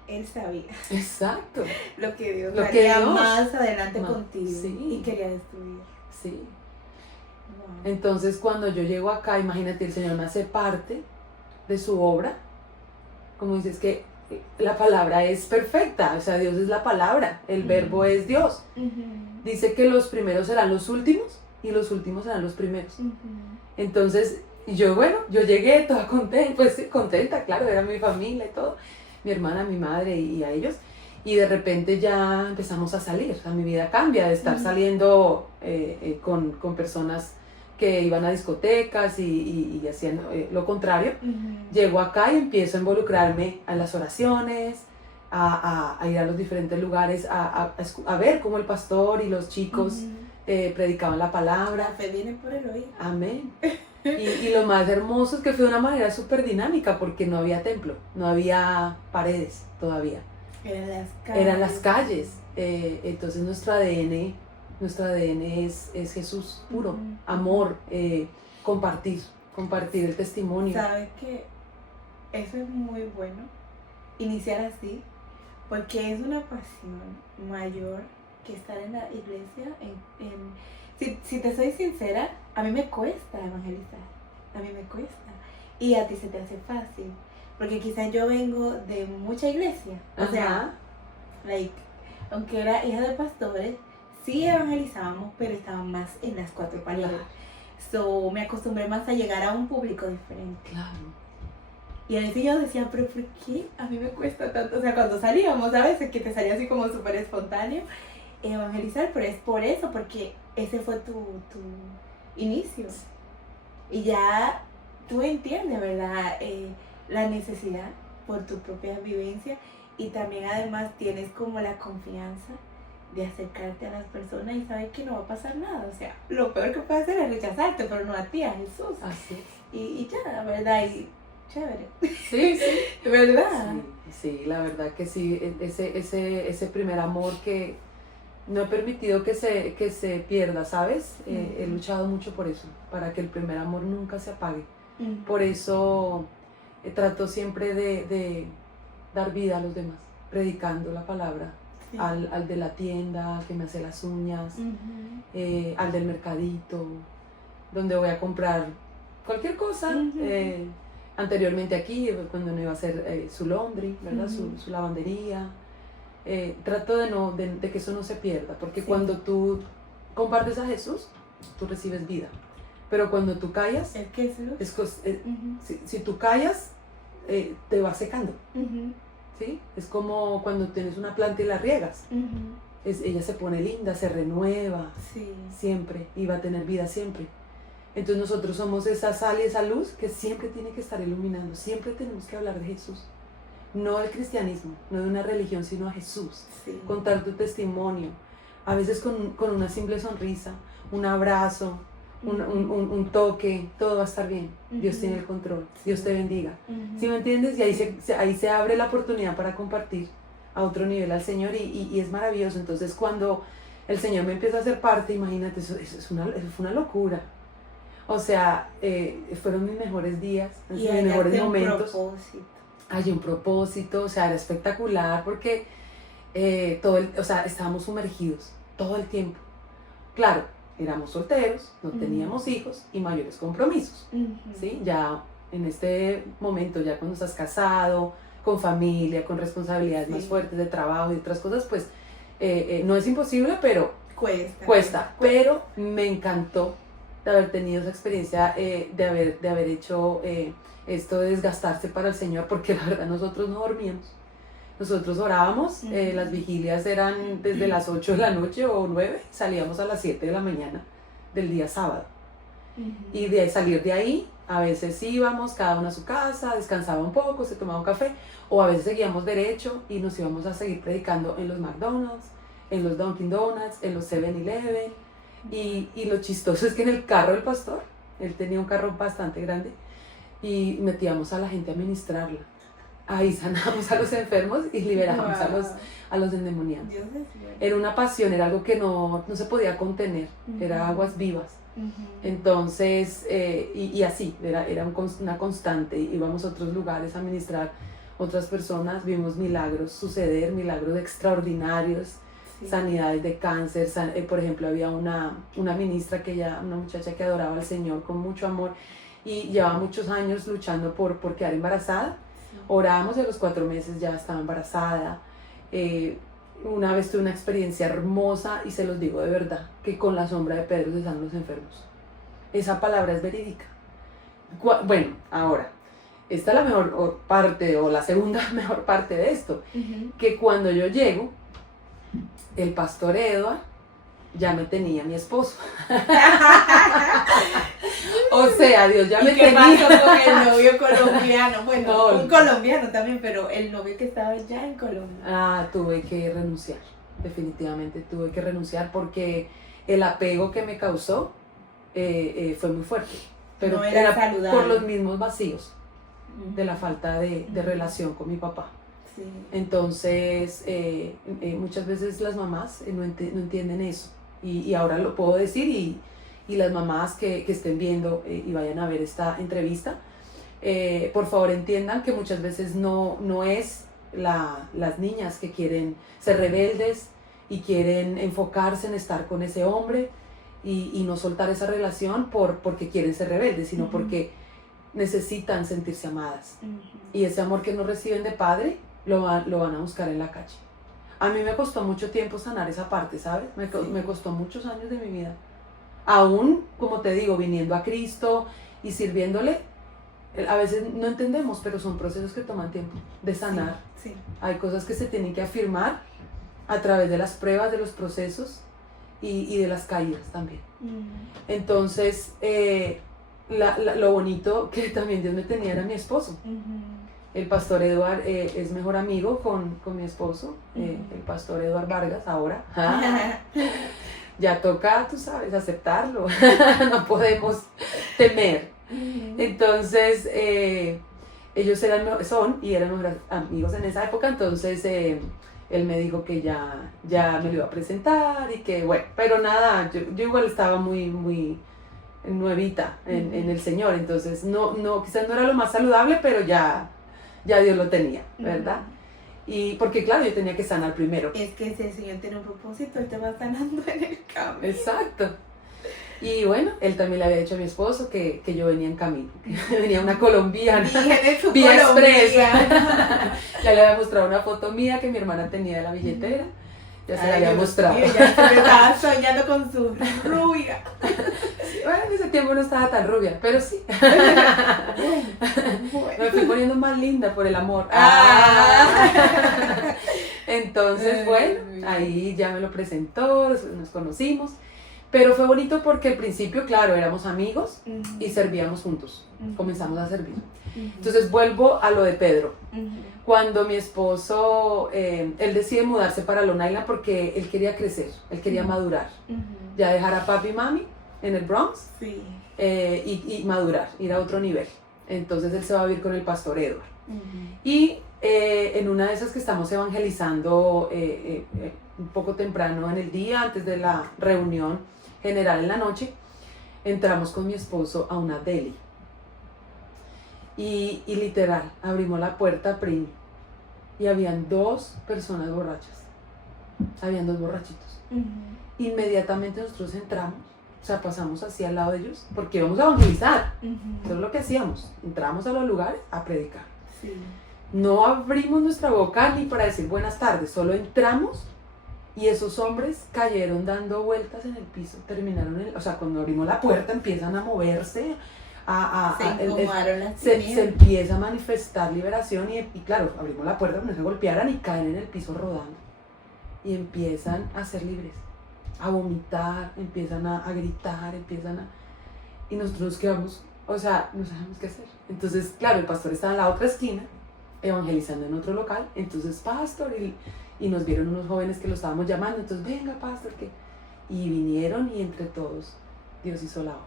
él sabía. Exacto. Lo que Dios haría más adelante contigo. Sí. Y quería destruir. Sí. Wow. Entonces cuando yo llego acá, imagínate, el Señor me hace parte de su obra. Como dices que la palabra es perfecta, o sea, Dios es la palabra, el verbo es Dios. Dice que los primeros serán los últimos y los últimos serán los primeros. Entonces, yo llegué toda contenta, pues contenta, claro, era mi familia y todo, mi hermana, mi madre y a ellos. y de repente ya empezamos a salir. O sea, mi vida cambia de estar saliendo con personas que iban a discotecas y hacían lo contrario. Llego acá y empiezo a involucrarme en las oraciones, a ir a los diferentes lugares, a ver cómo el pastor y los chicos predicaban la palabra. La fe viene por el oído. Amén. Y lo más hermoso es que fue de una manera súper dinámica porque no había templo, no había paredes todavía. Eran las calles. Entonces nuestro ADN es Jesús puro, amor, compartir el testimonio. ¿Sabes qué? Eso es muy bueno, iniciar así, porque es una pasión mayor que estar en la iglesia. Si te soy sincera, a mí me cuesta evangelizar, a mí me cuesta, y a ti se te hace fácil, porque quizás yo vengo de mucha iglesia, o sea, aunque era hija de pastores, sí evangelizábamos, pero estaban más en las cuatro paredes. So, me acostumbré más a llegar a un público diferente. Claro. Y a veces yo decía, pero ¿por qué a mí me cuesta tanto? O sea, cuando salíamos, a veces que te salía así como súper espontáneo evangelizar, pero es por eso, porque ese fue tu inicio. Y ya tú entiendes, ¿verdad? La necesidad por tu propia vivencia, y también además tienes como la confianza de acercarte a las personas y saber que no va a pasar nada. O sea, lo peor que puede hacer es rechazarte, pero no a ti, a Jesús. Así es. Y ya, ¿verdad? Y chévere. Sí, sí. ¿Verdad? Sí, la verdad que sí. Ese primer amor que no he permitido que se pierda, ¿sabes? He luchado mucho por eso, para que el primer amor nunca se apague. Por eso trato siempre de dar vida a los demás, predicando la palabra. Sí. Al de la tienda que me hace las uñas, al del mercadito, donde voy a comprar cualquier cosa. Anteriormente aquí, cuando no iba a hacer su laundry, ¿verdad? Su lavandería. Trato de que eso no se pierda, porque cuando tú compartes a Jesús, tú recibes vida. Pero cuando tú callas, si tú callas, te vas secando. ¿Sí? Es como cuando tienes una planta y la riegas. Ella se pone linda, se renueva siempre y va a tener vida siempre. Entonces nosotros somos esa sal y esa luz que siempre tiene que estar iluminando. Siempre tenemos que hablar de Jesús. No del cristianismo, no de una religión, sino a Jesús. Contar tu testimonio. A veces con una simple sonrisa, un abrazo, un toque, todo va a estar bien. Dios tiene el control. Dios te bendiga. ¿Sí me entiendes? Y ahí se abre la oportunidad para compartir a otro nivel al Señor, y es maravilloso. Entonces cuando el Señor me empieza a hacer parte, imagínate, eso fue una locura. O sea, fueron mis mejores días, mis mejores momentos. Hay un propósito, o sea, era espectacular porque estábamos sumergidos todo el tiempo. Claro, éramos solteros, no teníamos hijos y mayores compromisos, ¿sí? Ya en este momento, ya cuando estás casado, con familia, con responsabilidades más fuertes de trabajo y otras cosas, pues no es imposible, pero cuesta. Pero me encantó de haber tenido esa experiencia, de haber hecho esto de desgastarse para el Señor, porque la verdad nosotros no dormíamos. Nosotros orábamos, las vigilias eran desde las 8 de la noche o 9, salíamos a las 7 de la mañana del día sábado. Y de salir de ahí, a veces íbamos cada uno a su casa, descansaba un poco, se tomaba un café, o a veces seguíamos derecho y nos íbamos a seguir predicando en los McDonald's, en los Dunkin' Donuts, en los 7-Eleven. Y lo chistoso es que en el carro del pastor, él tenía un carro bastante grande, y metíamos a la gente a ministrarla. Ahí sanábamos a los enfermos y liberábamos a los endemoniados. Era una pasión, era algo que no se podía contener, era aguas vivas. Entonces, y así, era una constante. Íbamos a otros lugares a ministrar otras personas, vimos milagros suceder, milagros extraordinarios, sanidades de cáncer. Por ejemplo, había una ministra, una muchacha que adoraba al Señor con mucho amor y llevaba muchos años luchando por quedar embarazada. Orábamos y a los 4 meses ya estaba embarazada. Una vez tuve una experiencia hermosa, y se los digo de verdad, que con la sombra de Pedro se sanan los enfermos. Esa palabra es verídica. Bueno, ahora, esta es la mejor parte, o la segunda mejor parte de esto, que cuando yo llego, el pastor Edward ya me tenía mi esposo. O sea, Dios ya me tenía. ¿Y qué pasó con el novio colombiano? Bueno, No, un colombiano también, pero el novio que estaba ya en Colombia. Tuve que renunciar, definitivamente tuve que renunciar porque el apego que me causó fue muy fuerte. Pero no era saludable. Por los mismos vacíos de la falta de relación con mi papá. Sí. Entonces, muchas veces las mamás no entienden eso. Y ahora lo puedo decir, y las mamás que estén viendo y vayan a ver esta entrevista, por favor entiendan que muchas veces no es las niñas que quieren ser rebeldes y quieren enfocarse en estar con ese hombre y no soltar esa relación porque quieren ser rebeldes, sino porque necesitan sentirse amadas. Y ese amor que no reciben de padre lo van a buscar en la calle. A mí me costó mucho tiempo sanar esa parte, ¿sabes? Me costó muchos años de mi vida. Aún, como te digo, viniendo a Cristo y sirviéndole, a veces no entendemos, pero son procesos que toman tiempo de sanar. Sí. Hay cosas que se tienen que afirmar a través de las pruebas, de los procesos y de las caídas también. Entonces, lo bonito que también Dios me tenía era mi esposo. El pastor Edward es mejor amigo con mi esposo, el pastor Edward Vargas ahora. Ya toca, tú sabes, aceptarlo. No podemos temer. Entonces, ellos eran mejores amigos en esa época. Entonces, él me dijo que ya me lo iba a presentar y que, bueno, pero nada, yo igual estaba muy nuevita en el Señor. Entonces, quizás no era lo más saludable, pero ya Dios lo tenía, ¿verdad? Y porque claro, yo tenía que sanar primero. Es que si el Señor tiene un propósito, Él te va sanando en el camino. Exacto. Y bueno, él también le había dicho a mi esposo que yo venía en camino, que venía una colombiana, vía express. Ya le había mostrado una foto mía que mi hermana tenía de la billetera. Ya se la había mostrado. Mío, ya se estaba soñando con su rubia. Bueno, en ese tiempo no estaba tan rubia, pero sí. Bueno. Me fui poniendo más linda por el amor. Entonces, bueno, ahí ya me lo presentó, nos conocimos. Pero fue bonito porque al principio, claro, éramos amigos y servíamos juntos. Comenzamos a servir. Entonces vuelvo a lo de Pedro. Cuando mi esposo, él decide mudarse para Long Island porque él quería crecer, él quería madurar. Ya dejar a papi y mami en el Bronx y madurar, ir a otro nivel. Entonces él se va a vivir con el pastor Edward. Y en una de esas que estamos evangelizando un poco temprano en el día, antes de la reunión general en la noche, entramos con mi esposo a una deli. Y literal, abrimos la puerta, Prim, y habían 2 personas borrachas. Habían 2 borrachitos. Inmediatamente nosotros entramos, o sea, pasamos así al lado de ellos, porque íbamos a evangelizar. Eso es lo que hacíamos. Entramos a los lugares a predicar. Sí. No abrimos nuestra boca ni para decir buenas tardes, solo entramos y esos hombres cayeron dando vueltas en el piso, terminaron o sea, cuando abrimos la puerta empiezan a moverse, se empieza a manifestar liberación y claro, abrimos la puerta para que no se golpearan y caen en el piso rodando y empiezan a ser libres, a vomitar, empiezan a gritar, y nosotros nos quedamos, o sea, no sabemos qué hacer. Entonces, claro, el pastor estaba en la otra esquina evangelizando en otro local, entonces pastor, y nos vieron unos jóvenes que lo estábamos llamando, entonces venga pastor, y vinieron y entre todos Dios hizo la obra.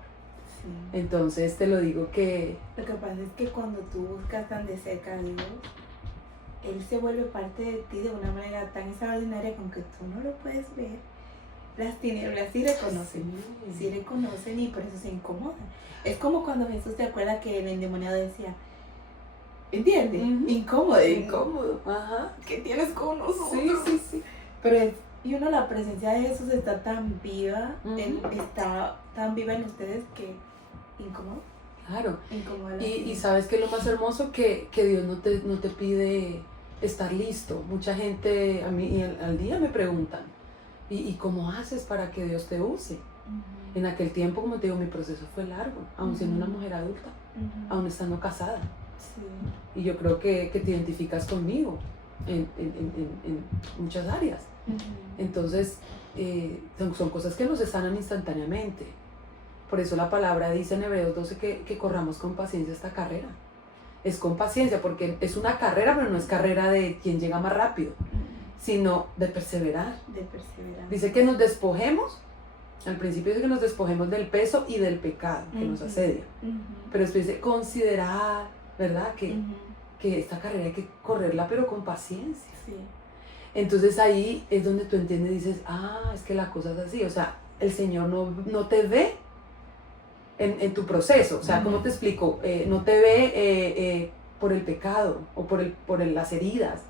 Sí. Entonces te lo digo que... Lo que pasa es que cuando tú buscas tan de cerca a Dios, Él se vuelve parte de ti de una manera tan extraordinaria que aunque tú no lo puedes ver, las tinieblas sí reconocen y por eso se incomodan. Es como cuando Jesús, te acuerdas que el endemoniado decía, ¿entiendes? Incómodo. Ajá. ¿Qué tienes con nosotros? Sí. Pero la presencia de Jesús está tan viva, está tan viva en ustedes que incómodo. Claro. Y sabes que lo más hermoso que Dios no te pide estar listo. Mucha gente a mí al día me preguntan, ¿y cómo haces para que Dios te use? En aquel tiempo, como te digo, mi proceso fue largo, aún siendo una mujer adulta, aún estando casada. Sí. Y yo creo que te identificas conmigo en muchas áreas. Entonces, son cosas que nos sanan instantáneamente. Por eso la palabra dice en Hebreos 12 que corramos con paciencia esta carrera. Es con paciencia, porque es una carrera, pero no es carrera de quien llega más rápido, sino de perseverar. De perseverar. Dice que nos despojemos, al principio dice que nos despojemos del peso y del pecado que nos asedia. Pero después dice considerar, ¿verdad? Que esta carrera hay que correrla, pero con paciencia. Sí. Entonces ahí es donde tú entiendes y dices, es que la cosa es así. O sea, el Señor no te ve en tu proceso. O sea, ¿cómo te explico? No te ve por el pecado o por las heridas.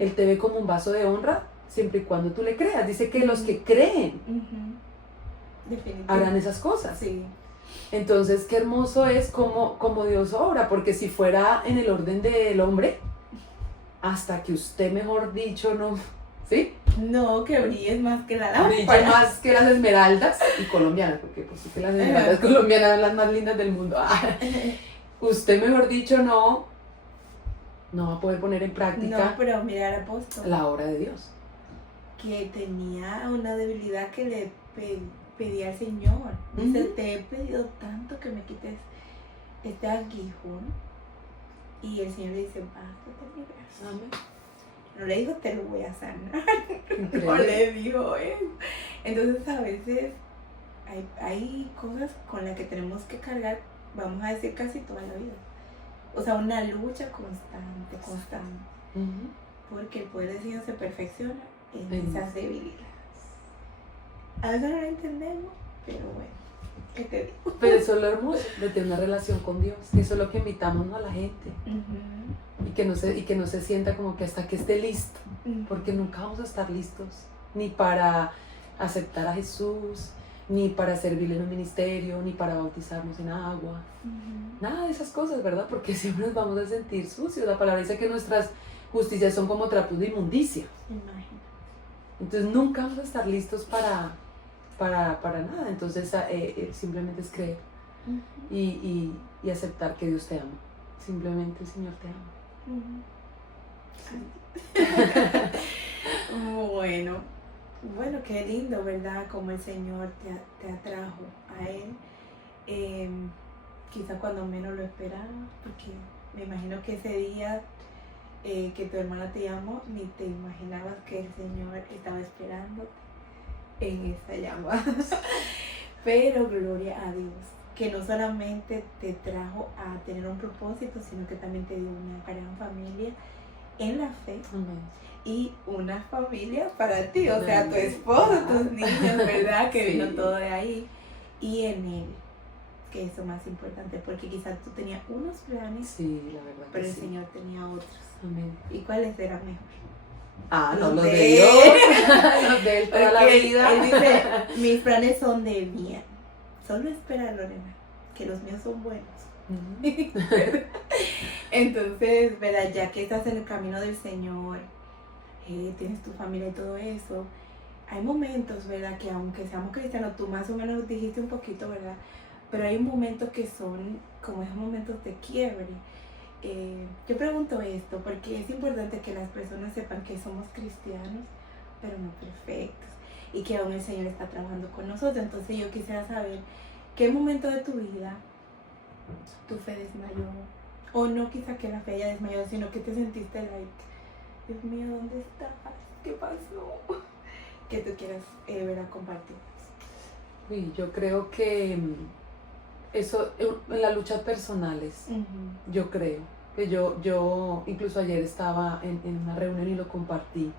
Él te ve como un vaso de honra siempre y cuando tú le creas. Dice que los que creen harán esas cosas. Sí. Entonces, qué hermoso es como Dios obra, porque si fuera en el orden del hombre, hasta que usted, mejor dicho, no, ¿sí? No, que brilles más que la lámpara. Brille más que las esmeraldas y colombianas, porque pues sí que las esmeraldas colombianas son las más lindas del mundo. Usted, mejor dicho, no va a poder poner en práctica no, pero mira al apóstol, la obra de Dios. Que tenía una debilidad que le pedía al Señor. Dice, te he pedido tanto que me quites este aguijón. Y el Señor le dice, bástate mi brazo. Amén. No le dijo, te lo voy a sanar. Increíble. No le dijo eso. Entonces a veces hay cosas con las que tenemos que cargar, vamos a decir, casi toda la vida. O sea, una lucha constante. Porque el poder de Dios se perfecciona en esas debilidades. A veces no lo entendemos, pero bueno, ¿qué te digo? Pero eso es lo hermoso de tener una relación con Dios. Eso es lo que invitamos a la gente. Y que no se sienta como que hasta que esté listo. Porque nunca vamos a estar listos. Ni para aceptar a Jesús, ni para servirle en un ministerio, ni para bautizarnos en agua. Nada de esas cosas, ¿verdad? Porque siempre nos vamos a sentir sucios. La palabra dice que nuestras justicias son como trapos de inmundicia. Imagínate. Entonces nunca vamos a estar listos para nada. Entonces simplemente es creer y aceptar que Dios te ama. Simplemente el Señor te ama. Bueno, qué lindo, ¿verdad? Como el Señor te atrajo a Él, quizá cuando menos lo esperaba, porque me imagino que ese día que tu hermana te llamó, ni te imaginabas que el Señor estaba esperándote en esa llamada. Pero gloria a Dios, que no solamente te trajo a tener un propósito, sino que también te dio una gran familia en la fe. Y una familia para ti, o sea, tu esposo, tus niños, ¿verdad? Que vino todo de ahí. Y en Él, que es lo más importante, porque quizás tú tenías unos planes, la verdad, pero el Señor tenía otros. Amén. ¿Y cuáles eran mejor? Los de Dios, los de Él toda la vida. Él dice, mis planes son de bien. Solo espera, Lorena, que los míos son buenos. Entonces, ¿verdad? Ya que estás en el camino del Señor, tienes tu familia y todo eso, hay momentos, ¿verdad? Que aunque seamos cristianos, tú más o menos dijiste un poquito, ¿verdad? Pero hay momentos que son como esos momentos de quiebre. Yo pregunto esto porque es importante que las personas sepan que somos cristianos, pero no perfectos, y que aún el Señor está trabajando con nosotros. Entonces yo quisiera saber qué momento de tu vida tu fe desmayó, o no quizá que la fe haya desmayado, sino que te sentiste Dios mío, ¿dónde estás? ¿Qué pasó? Que tú quieras ver a compartir. Sí, yo creo que eso en las luchas personales, yo creo que yo incluso ayer estaba en una reunión y lo compartí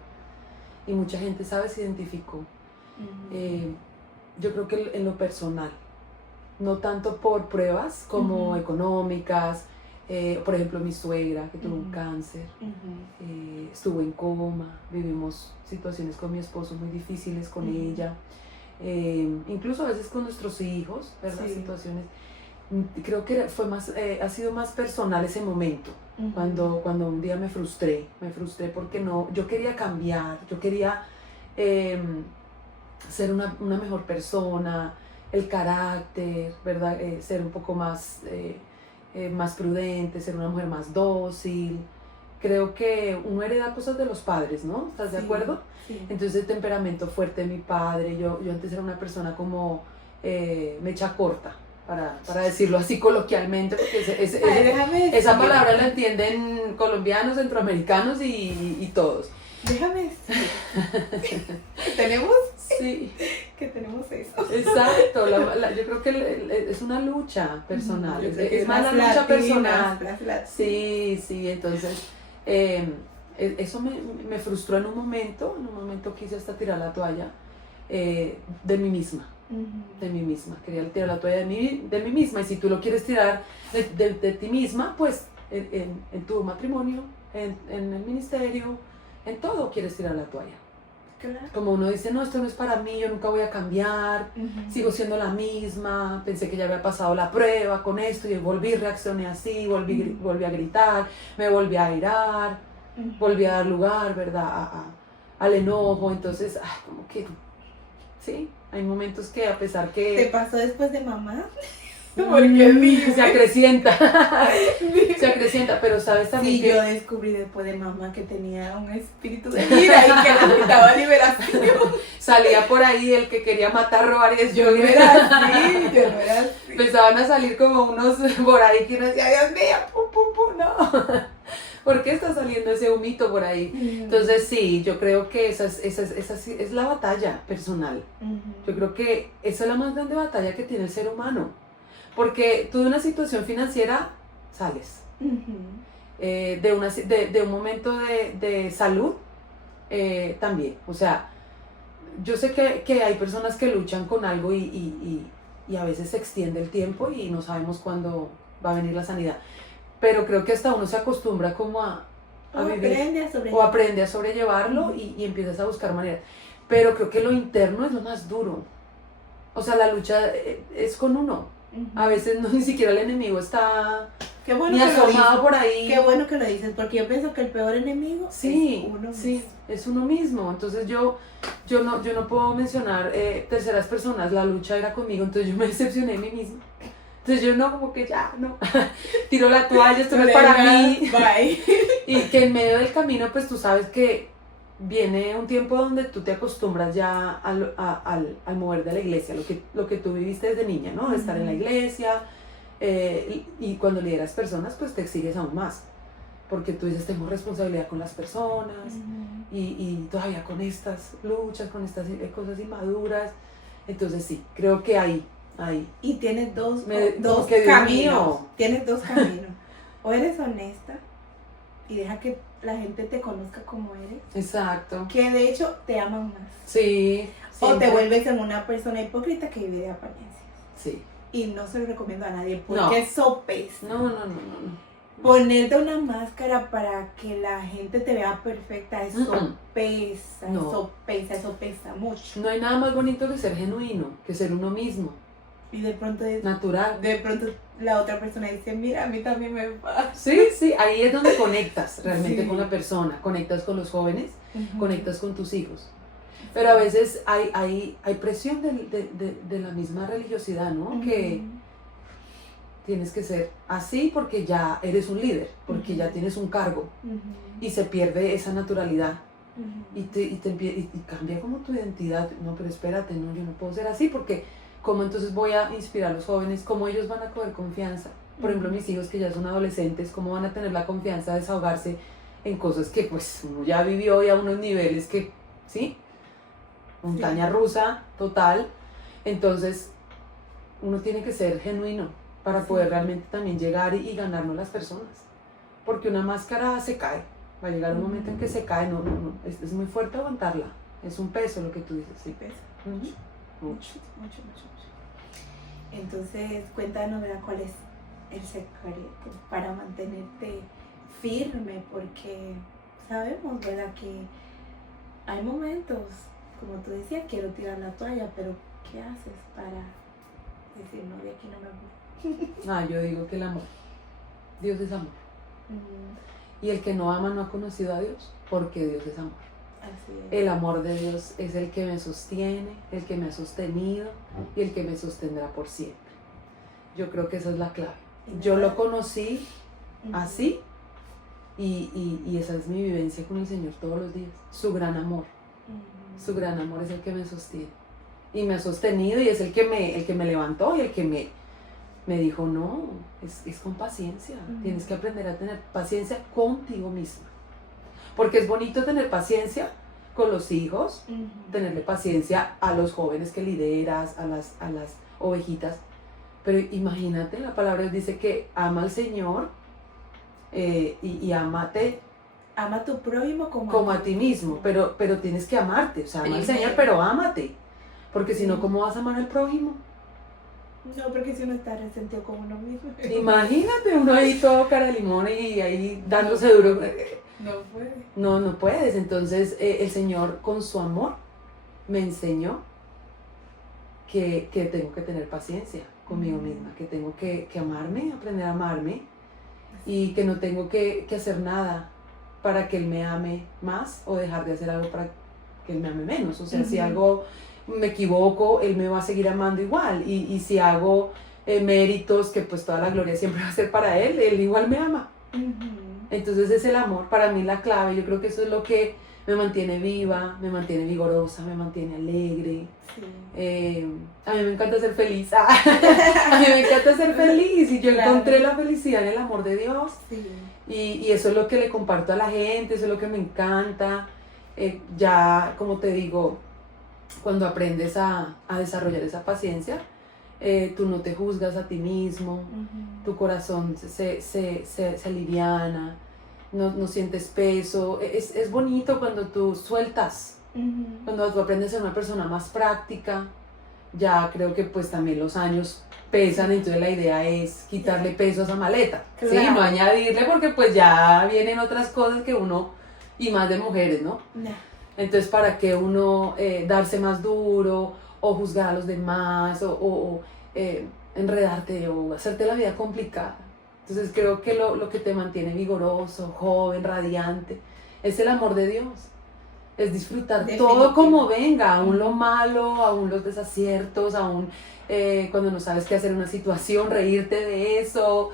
y mucha gente, ¿sabes?, se identificó. Yo creo que en lo personal, no tanto por pruebas como económicas. Por ejemplo, mi suegra que tuvo un cáncer, estuvo en coma, vivimos situaciones con mi esposo muy difíciles con ella, incluso a veces con nuestros hijos, ¿verdad? Sí. Situaciones. Creo que ha sido más personal ese momento, cuando un día me frustré porque yo quería cambiar, yo quería ser una mejor persona, el carácter, ¿verdad? Ser un poco más más prudente, ser una mujer más dócil. Creo que uno hereda cosas de los padres, ¿no? ¿Estás de acuerdo? Sí. Entonces el temperamento fuerte de mi padre, yo antes era una persona como mecha corta, para decirlo así coloquialmente, porque esa palabra la entienden colombianos, centroamericanos y todos. Déjame decir. ¿Tenemos? Sí. Que tenemos eso. Exacto, yo creo que es una lucha personal, es más la lucha latinas, personal. Sí, entonces eso me frustró en un momento quise hasta tirar la toalla de mí misma. De mí misma, quería tirar la toalla de mí misma, y si tú lo quieres tirar de ti misma, pues en tu matrimonio, en el ministerio, en todo quieres tirar la toalla. Claro. Como uno dice, no, esto no es para mí, yo nunca voy a cambiar, sigo siendo la misma, pensé que ya había pasado la prueba con esto y volví, reaccioné así, volví a gritar, me volví a airar, volví a dar lugar, ¿verdad? Al enojo. Entonces, como que, sí, hay momentos que a pesar que... ¿Te pasó después de mamá? Porque se acrecienta, pero sabes también sí, que... yo descubrí después de mamá que tenía un espíritu de ira y que necesitaba liberación. Salía por ahí el que quería matar, robar y destruir. Yo no era así. Empezaban a salir como unos por ahí que uno decía, Dios mío, pum, pum, pum, no. ¿Por qué está saliendo ese humito por ahí? Entonces sí, yo creo que esa es la batalla personal. Yo creo que esa es la más grande batalla que tiene el ser humano. Porque tú de una situación financiera sales, de un momento de salud también. O sea, yo sé que hay personas que luchan con algo y a veces se extiende el tiempo y no sabemos cuándo va a venir la sanidad. Pero creo que hasta uno se acostumbra como a vivir o aprende a sobrellevarlo y empiezas a buscar maneras. Pero creo que lo interno es lo más duro. O sea, la lucha es con uno. A veces ni siquiera el enemigo está ni asomado por ahí. Qué bueno que lo dices, porque yo pienso que el peor enemigo es uno mismo. Sí, es uno mismo. Entonces yo no puedo mencionar terceras personas, la lucha era conmigo, entonces yo me decepcioné de mí misma. Entonces yo no, como que ya, no, tiro la toalla, esto no es para mí. Bye. Y que en medio del camino, pues tú sabes que viene un tiempo donde tú te acostumbras ya al mover de la iglesia, lo que tú viviste desde niña, ¿no? Estar en la iglesia, y cuando lideras personas, pues te exiges aún más, porque tú dices, tengo responsabilidad con las personas, y todavía con estas luchas, con estas cosas inmaduras. Entonces sí, creo que ahí. Y tienes dos caminos. Tienes dos caminos. O eres honesta y deja que la gente te conozca como eres. Exacto. Que de hecho te aman más. Sí. Siempre. O te vuelves en una persona hipócrita que vive de apariencias. Sí. Y no se lo recomiendo a nadie porque eso pesa. No. Ponerte una máscara para que la gente te vea perfecta, eso pesa, eso pesa mucho. No hay nada más bonito que ser genuino, que ser uno mismo. Y de pronto es natural. De pronto la otra persona dice, mira, a mí también me pasa. Sí, ahí es donde conectas realmente con la persona, conectas con los jóvenes, conectas con tus hijos. Pero a veces hay presión de la misma religiosidad, ¿no? Que tienes que ser así porque ya eres un líder, porque ya tienes un cargo, y se pierde esa naturalidad. Y cambia como tu identidad. No, pero espérate, no, yo no puedo ser así porque ¿cómo entonces voy a inspirar a los jóvenes? ¿Cómo ellos van a coger confianza? Por ejemplo, mis hijos que ya son adolescentes, ¿cómo van a tener la confianza de desahogarse en cosas que pues uno ya vivió y a unos niveles que, ¿sí? Montaña rusa, total. Entonces, uno tiene que ser genuino para poder realmente también llegar y ganarnos las personas. Porque una máscara se cae. Va a llegar un momento en que se cae, no. Es muy fuerte aguantarla. Es un peso lo que tú dices. Sí, pesa. Mucho. Entonces, cuéntanos, ¿verdad? ¿Cuál es el secreto para mantenerte firme? Porque sabemos, ¿verdad? Que hay momentos, como tú decías, quiero tirar la toalla, pero ¿qué haces para decir, no, de aquí no me voy? Yo digo que el amor. Dios es amor. Y el que no ama no ha conocido a Dios, porque Dios es amor. Así es. El amor de Dios es el que me sostiene, el que me ha sostenido y el que me sostendrá por siempre. Yo creo que esa es la clave. Yo lo conocí así y esa es mi vivencia con el Señor todos los días. Su gran amor es el que me sostiene y me ha sostenido y es el que me levantó y el que me dijo, no, es con paciencia, tienes que aprender a tener paciencia contigo misma, porque es bonito tener paciencia con los hijos, tenerle paciencia a los jóvenes que lideras, a las ovejitas, pero imagínate, la palabra dice que ama al Señor y amate. Ama a tu prójimo como a ti mismo, pero tienes que amarte, o sea, ama al Señor, pero ámate, porque si no, ¿cómo vas a amar al prójimo? No, porque si uno está resentido con uno mismo. Imagínate, uno ahí todo cara de limón y ahí dándose duro. No puede. No puedes. Entonces el Señor con su amor me enseñó que tengo que tener paciencia conmigo misma, que tengo que amarme, aprender a amarme y que no tengo que hacer nada para que Él me ame más o dejar de hacer algo para que Él me ame menos. O sea, si algo me equivoco, Él me va a seguir amando igual y si hago méritos, que pues toda la gloria siempre va a ser para Él igual me ama. Entonces es el amor, para mí la clave. Yo creo que eso es lo que me mantiene viva, me mantiene vigorosa, me mantiene alegre. A mí me encanta ser feliz. A mí me encanta ser feliz y yo encontré la felicidad en el amor de Dios. Y eso es lo que le comparto a la gente, eso es lo que me encanta. Ya, como te digo, cuando aprendes a desarrollar esa paciencia, tú no te juzgas a ti mismo, tu corazón se aliviana, no sientes peso. Es bonito cuando tú sueltas, cuando tú aprendes a ser una persona más práctica. Ya creo que pues también los años pesan, entonces la idea es quitarle peso a esa maleta, ¿sí? No añadirle, porque pues ya vienen otras cosas que uno, y más de mujeres, ¿no? Entonces, ¿para qué uno darse más duro o juzgar a los demás o enredarte o hacerte la vida complicada? Entonces creo que lo que te mantiene vigoroso, joven, radiante, es el amor de Dios. Es disfrutar todo como venga, aún lo malo, aún los desaciertos, aún cuando no sabes qué hacer en una situación, reírte de eso,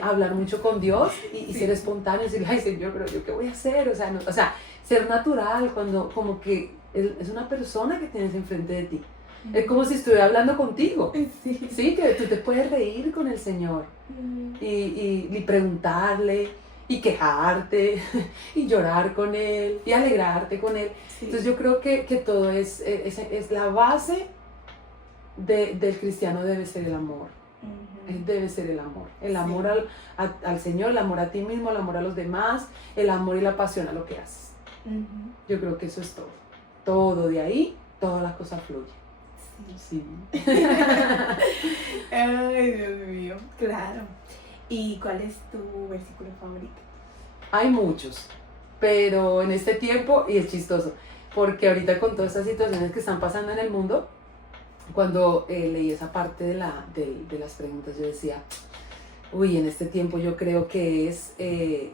hablar mucho con Dios y ser espontáneo, decirle, ay Señor, pero ¿yo qué voy a hacer? O sea, ser natural cuando como que es una persona que tienes enfrente de ti. Es como si estuviera hablando contigo. Sí, que tú te puedes reír con el Señor y preguntarle y quejarte y llorar con Él y alegrarte con Él. Entonces yo creo que todo es la base del cristiano debe ser el amor. Debe ser el amor al Señor, el amor a ti mismo, el amor a los demás, el amor y la pasión a lo que haces. Yo creo que eso es todo de ahí, toda la cosa fluye. Sí. Ay, Dios mío, claro. ¿Y cuál es tu versículo favorito? Hay muchos, pero en este tiempo, y es chistoso, porque ahorita con todas estas situaciones que están pasando en el mundo, cuando leí esa parte de las preguntas, yo decía, uy, en este tiempo yo creo que es el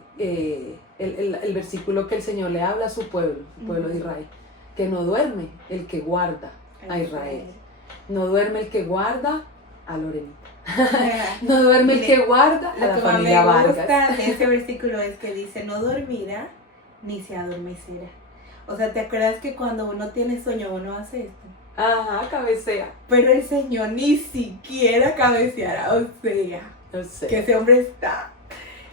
versículo que el Señor le habla a su pueblo de Israel, que no duerme el que guarda a Israel, no duerme el que guarda a Lorenita. No duerme el que guarda a la familia Vargas. Lo que me gusta de este versículo es que dice, no dormirá ni se adormecerá. O sea, ¿te acuerdas que cuando uno tiene sueño uno hace esto? Ajá, cabecea. Pero el Señor ni siquiera cabeceará, o sea, que ese hombre está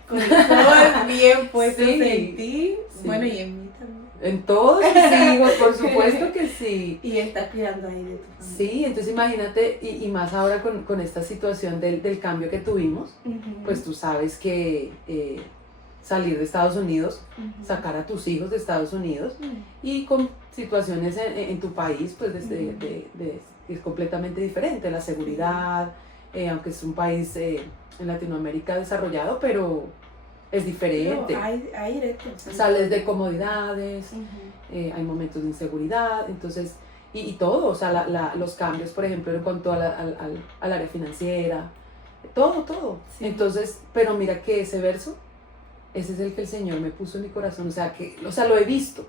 con los ojos bien puestos en ti, bueno, y en mí también. En todos mis hijos, por supuesto que sí. Y está cuidando ahí de tu familia. Sí, entonces imagínate, y más ahora con esta situación del cambio que tuvimos, pues tú sabes que salir de Estados Unidos, sacar a tus hijos de Estados Unidos, y con situaciones en tu país, pues es completamente diferente. La seguridad, aunque es un país en Latinoamérica desarrollado, pero es diferente. Hay retos. Sales de comodidades, hay momentos de inseguridad, entonces, y todo, o sea, los cambios, por ejemplo, en cuanto al área financiera, todo. Sí. Entonces, pero mira que ese verso, ese es el que el Señor me puso en mi corazón, o sea, lo he visto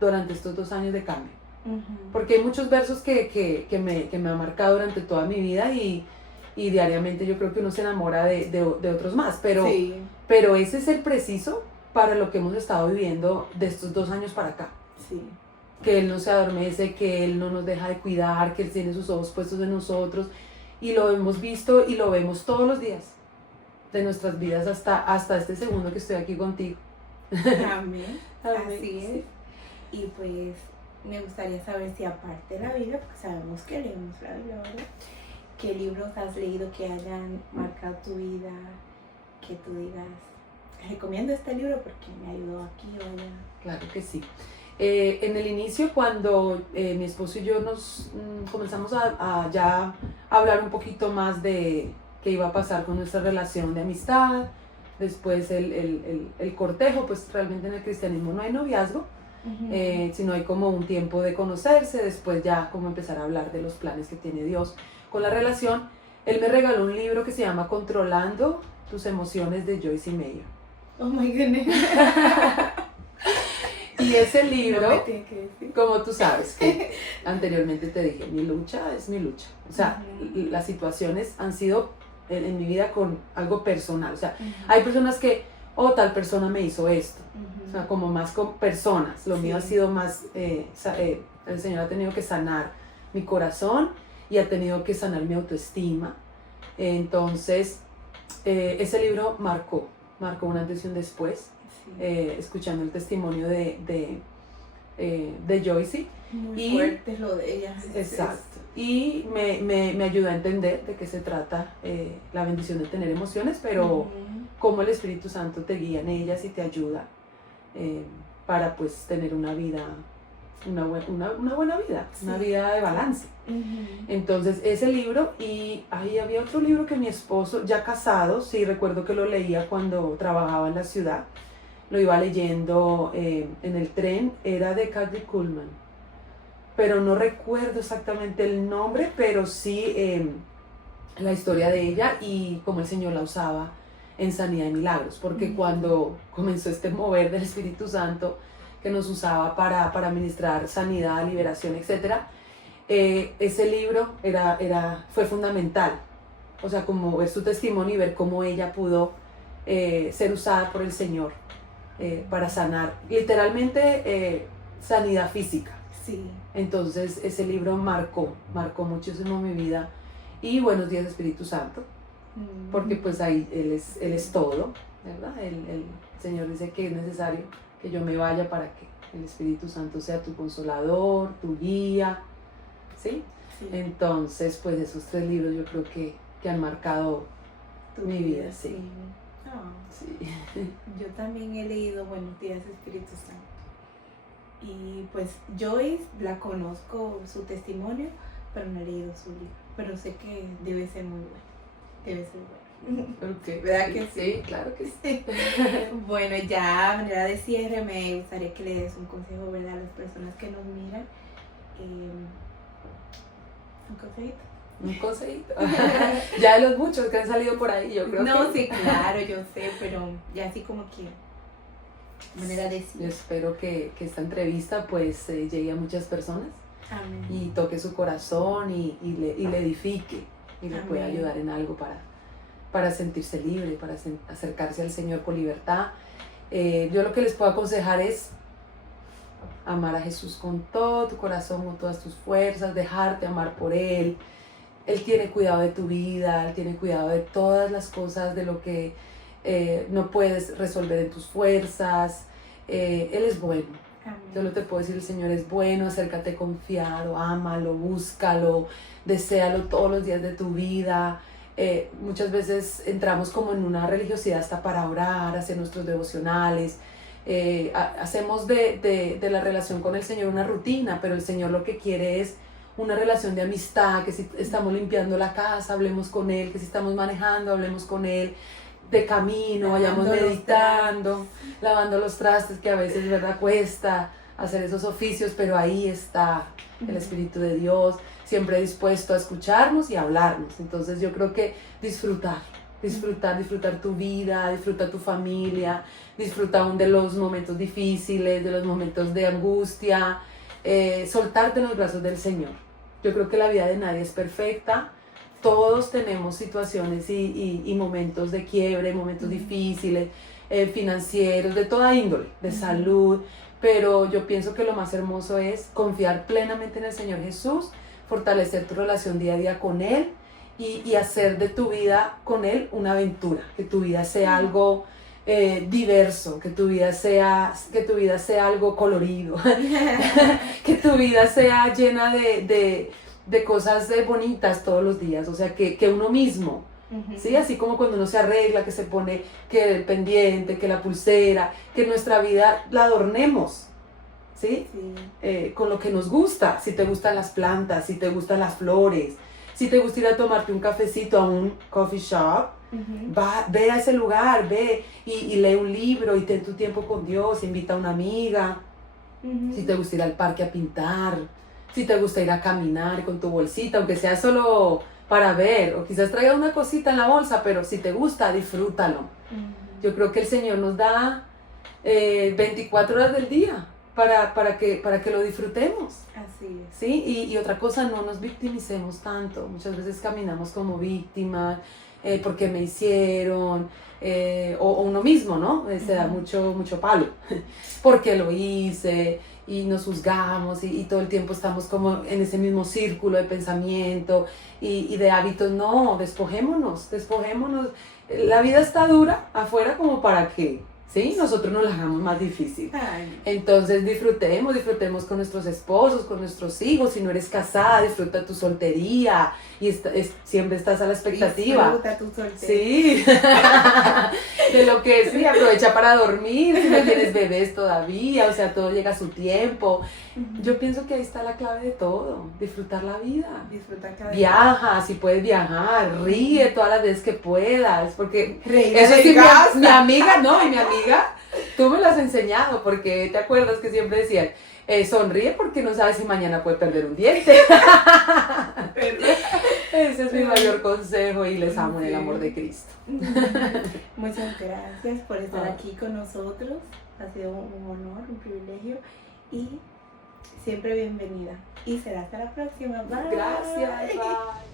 durante estos 2 años de cambio. Porque hay muchos versos que me han marcado durante toda mi vida y y diariamente yo creo que uno se enamora de otros más, Sí. pero ese es el preciso para lo que hemos estado viviendo de estos 2 años para acá. Sí. Que Él no se adormece, que Él no nos deja de cuidar, que Él tiene sus ojos puestos en nosotros, y lo hemos visto y lo vemos todos los días de nuestras vidas hasta este segundo que estoy aquí contigo. Amén. Amén. Así es. Y pues me gustaría saber si aparte de la Biblia, porque sabemos que leemos la Biblia, ¿verdad? ¿Qué libros has leído que hayan marcado tu vida? Que tú digas, recomiendo este libro porque me ayudó aquí o allá. Claro que sí. En el inicio, cuando mi esposo y yo nos comenzamos a ya hablar un poquito más de qué iba a pasar con nuestra relación de amistad, después el cortejo, pues realmente en el cristianismo no hay noviazgo, sino hay como un tiempo de conocerse, después ya como empezar a hablar de los planes que tiene Dios con la relación. Él me regaló un libro que se llama Controlando tus emociones, de Joyce Meyer. Oh my goodness. Y ese libro, No me tiene que decir. como tú sabes, que anteriormente te dije, mi lucha es mi lucha. O sea, las situaciones han sido en mi vida con algo personal. O sea, hay personas que, tal persona me hizo esto. O sea, como más con personas. Lo mío ha sido más, el Señor ha tenido que sanar mi corazón y ha tenido que sanar mi autoestima. Entonces, ese libro marcó un antes y un después. Escuchando el testimonio de Joyce. Muy fuerte lo de ella. Exacto. Y me ayuda a entender de qué se trata la bendición de tener emociones, pero cómo el Espíritu Santo te guía en ellas y te ayuda para pues tener una vida, una buena vida, una vida de balance. Entonces ese libro, y ahí había otro libro que mi esposo, ya casado, sí recuerdo que lo leía cuando trabajaba en la ciudad, lo iba leyendo en el tren, era de Kathryn Kuhlman, pero no recuerdo exactamente el nombre, pero sí la historia de ella y cómo el Señor la usaba en sanidad y milagros, porque cuando comenzó este mover del Espíritu Santo que nos usaba para ministrar sanidad, liberación, etc., ese libro fue fundamental, o sea, como ver su testimonio y ver cómo ella pudo ser usada por el Señor para sanar, literalmente sanidad física. Sí. Entonces ese libro marcó muchísimo mi vida. Y Buenos Días, Espíritu Santo, porque pues ahí Él es todo, ¿verdad? El Señor dice que es necesario que yo me vaya para que el Espíritu Santo sea tu consolador, tu guía, ¿sí? Sí. Entonces pues esos 3 libros yo creo que han marcado mi vida, sí. Oh. Sí. Yo también he leído Buenos Días, Espíritu Santo. Y pues Joyce la conozco su testimonio, pero no he leído su libro. Pero sé que debe ser muy bueno. Debe ser bueno. Okay. ¿Verdad que sí? Sí, claro que sí. Bueno, ya a manera de cierre me gustaría que le des un consejo, ¿verdad?, a las personas que nos miran. Un consejito. Un consejito. Ya de los muchos que han salido por ahí, yo creo que... No, sí, claro, yo sé, pero ya así como que manera de decir. Yo espero que esta entrevista pues llegue a muchas personas. Amén. Y toque su corazón y le edifique y le Amén. Pueda ayudar en algo para sentirse libre, para acercarse al Señor con libertad. Yo lo que les puedo aconsejar es amar a Jesús con todo tu corazón, con todas tus fuerzas, dejarte amar por Él. Él tiene cuidado de tu vida, Él tiene cuidado de todas las cosas, de lo que no puedes resolver en tus fuerzas. Él es bueno. Amén. Yo no te puedo decir, el Señor es bueno, acércate confiado, ámalo, búscalo, deséalo todos los días de tu vida. Muchas veces entramos como en una religiosidad hasta para orar, hacer nuestros devocionales. Hacemos de la relación con el Señor una rutina, pero el Señor lo que quiere es una relación de amistad, que si estamos limpiando la casa, hablemos con Él, que si estamos manejando, hablemos con Él, de camino, vayamos meditando, lavando los trastes, que a veces, ¿verdad?, cuesta hacer esos oficios, pero ahí está el Espíritu de Dios, siempre dispuesto a escucharnos y a hablarnos. Entonces yo creo que disfrutar tu vida, disfrutar tu familia, disfrutar aún de los momentos difíciles, de los momentos de angustia, soltarte en los brazos del Señor. Yo creo que la vida de nadie es perfecta, todos tenemos situaciones y momentos de quiebre, momentos difíciles, financieros, de toda índole, de salud, pero yo pienso que lo más hermoso es confiar plenamente en el Señor Jesús, fortalecer tu relación día a día con Él y hacer de tu vida con Él una aventura, que tu vida sea algo diverso, que tu vida sea algo colorido, que tu vida sea llena de cosas bonitas todos los días, o sea, que uno mismo, ¿sí? Así como cuando uno se arregla, que se pone que el pendiente, que la pulsera, que nuestra vida la adornemos, ¿sí? Sí. Con lo que nos gusta, si te gustan las plantas, si te gustan las flores, si te gusta ir a tomarte un cafecito a un coffee shop, ve a ese lugar, ve y lee un libro y ten tu tiempo con Dios, invita a una amiga, si te gusta ir al parque a pintar, si te gusta ir a caminar con tu bolsita, aunque sea solo para ver, o quizás traiga una cosita en la bolsa, pero si te gusta, disfrútalo. Yo creo que el Señor nos da 24 horas del día para que lo disfrutemos. Así es. ¿Sí? Y otra cosa, no nos victimicemos tanto. Muchas veces caminamos como víctimas, porque me hicieron, o uno mismo, ¿no? Se da mucho palo, porque lo hice, y nos juzgamos, y todo el tiempo estamos como en ese mismo círculo de pensamiento y de hábitos. No, despojémonos. La vida está dura afuera como para que, ¿sí? Nosotros nos la hagamos más difícil. Ay. Entonces disfrutemos con nuestros esposos, con nuestros hijos. Si no eres casada, disfruta tu soltería y siempre estás a la expectativa. Disfruta tu soltería. Sí, de lo que sí, aprovecha para dormir, si no tienes bebés todavía, o sea, todo llega a su tiempo. Yo pienso que ahí está la clave de todo, disfrutar la vida. Disfrutar cada día. Viaja, si puedes viajar, ríe todas las veces que puedas, porque Reír eso de sí, casa. mi amiga, no, y mi amiga, tú me lo has enseñado, porque te acuerdas que siempre decían, sonríe porque no sabes si mañana puede perder un diente. Ese es mi mayor consejo y les amo en el amor de Cristo. Muchas gracias por estar aquí con nosotros. Ha sido un honor, un privilegio y siempre bienvenida. Y será hasta la próxima. Bye. Gracias, bye.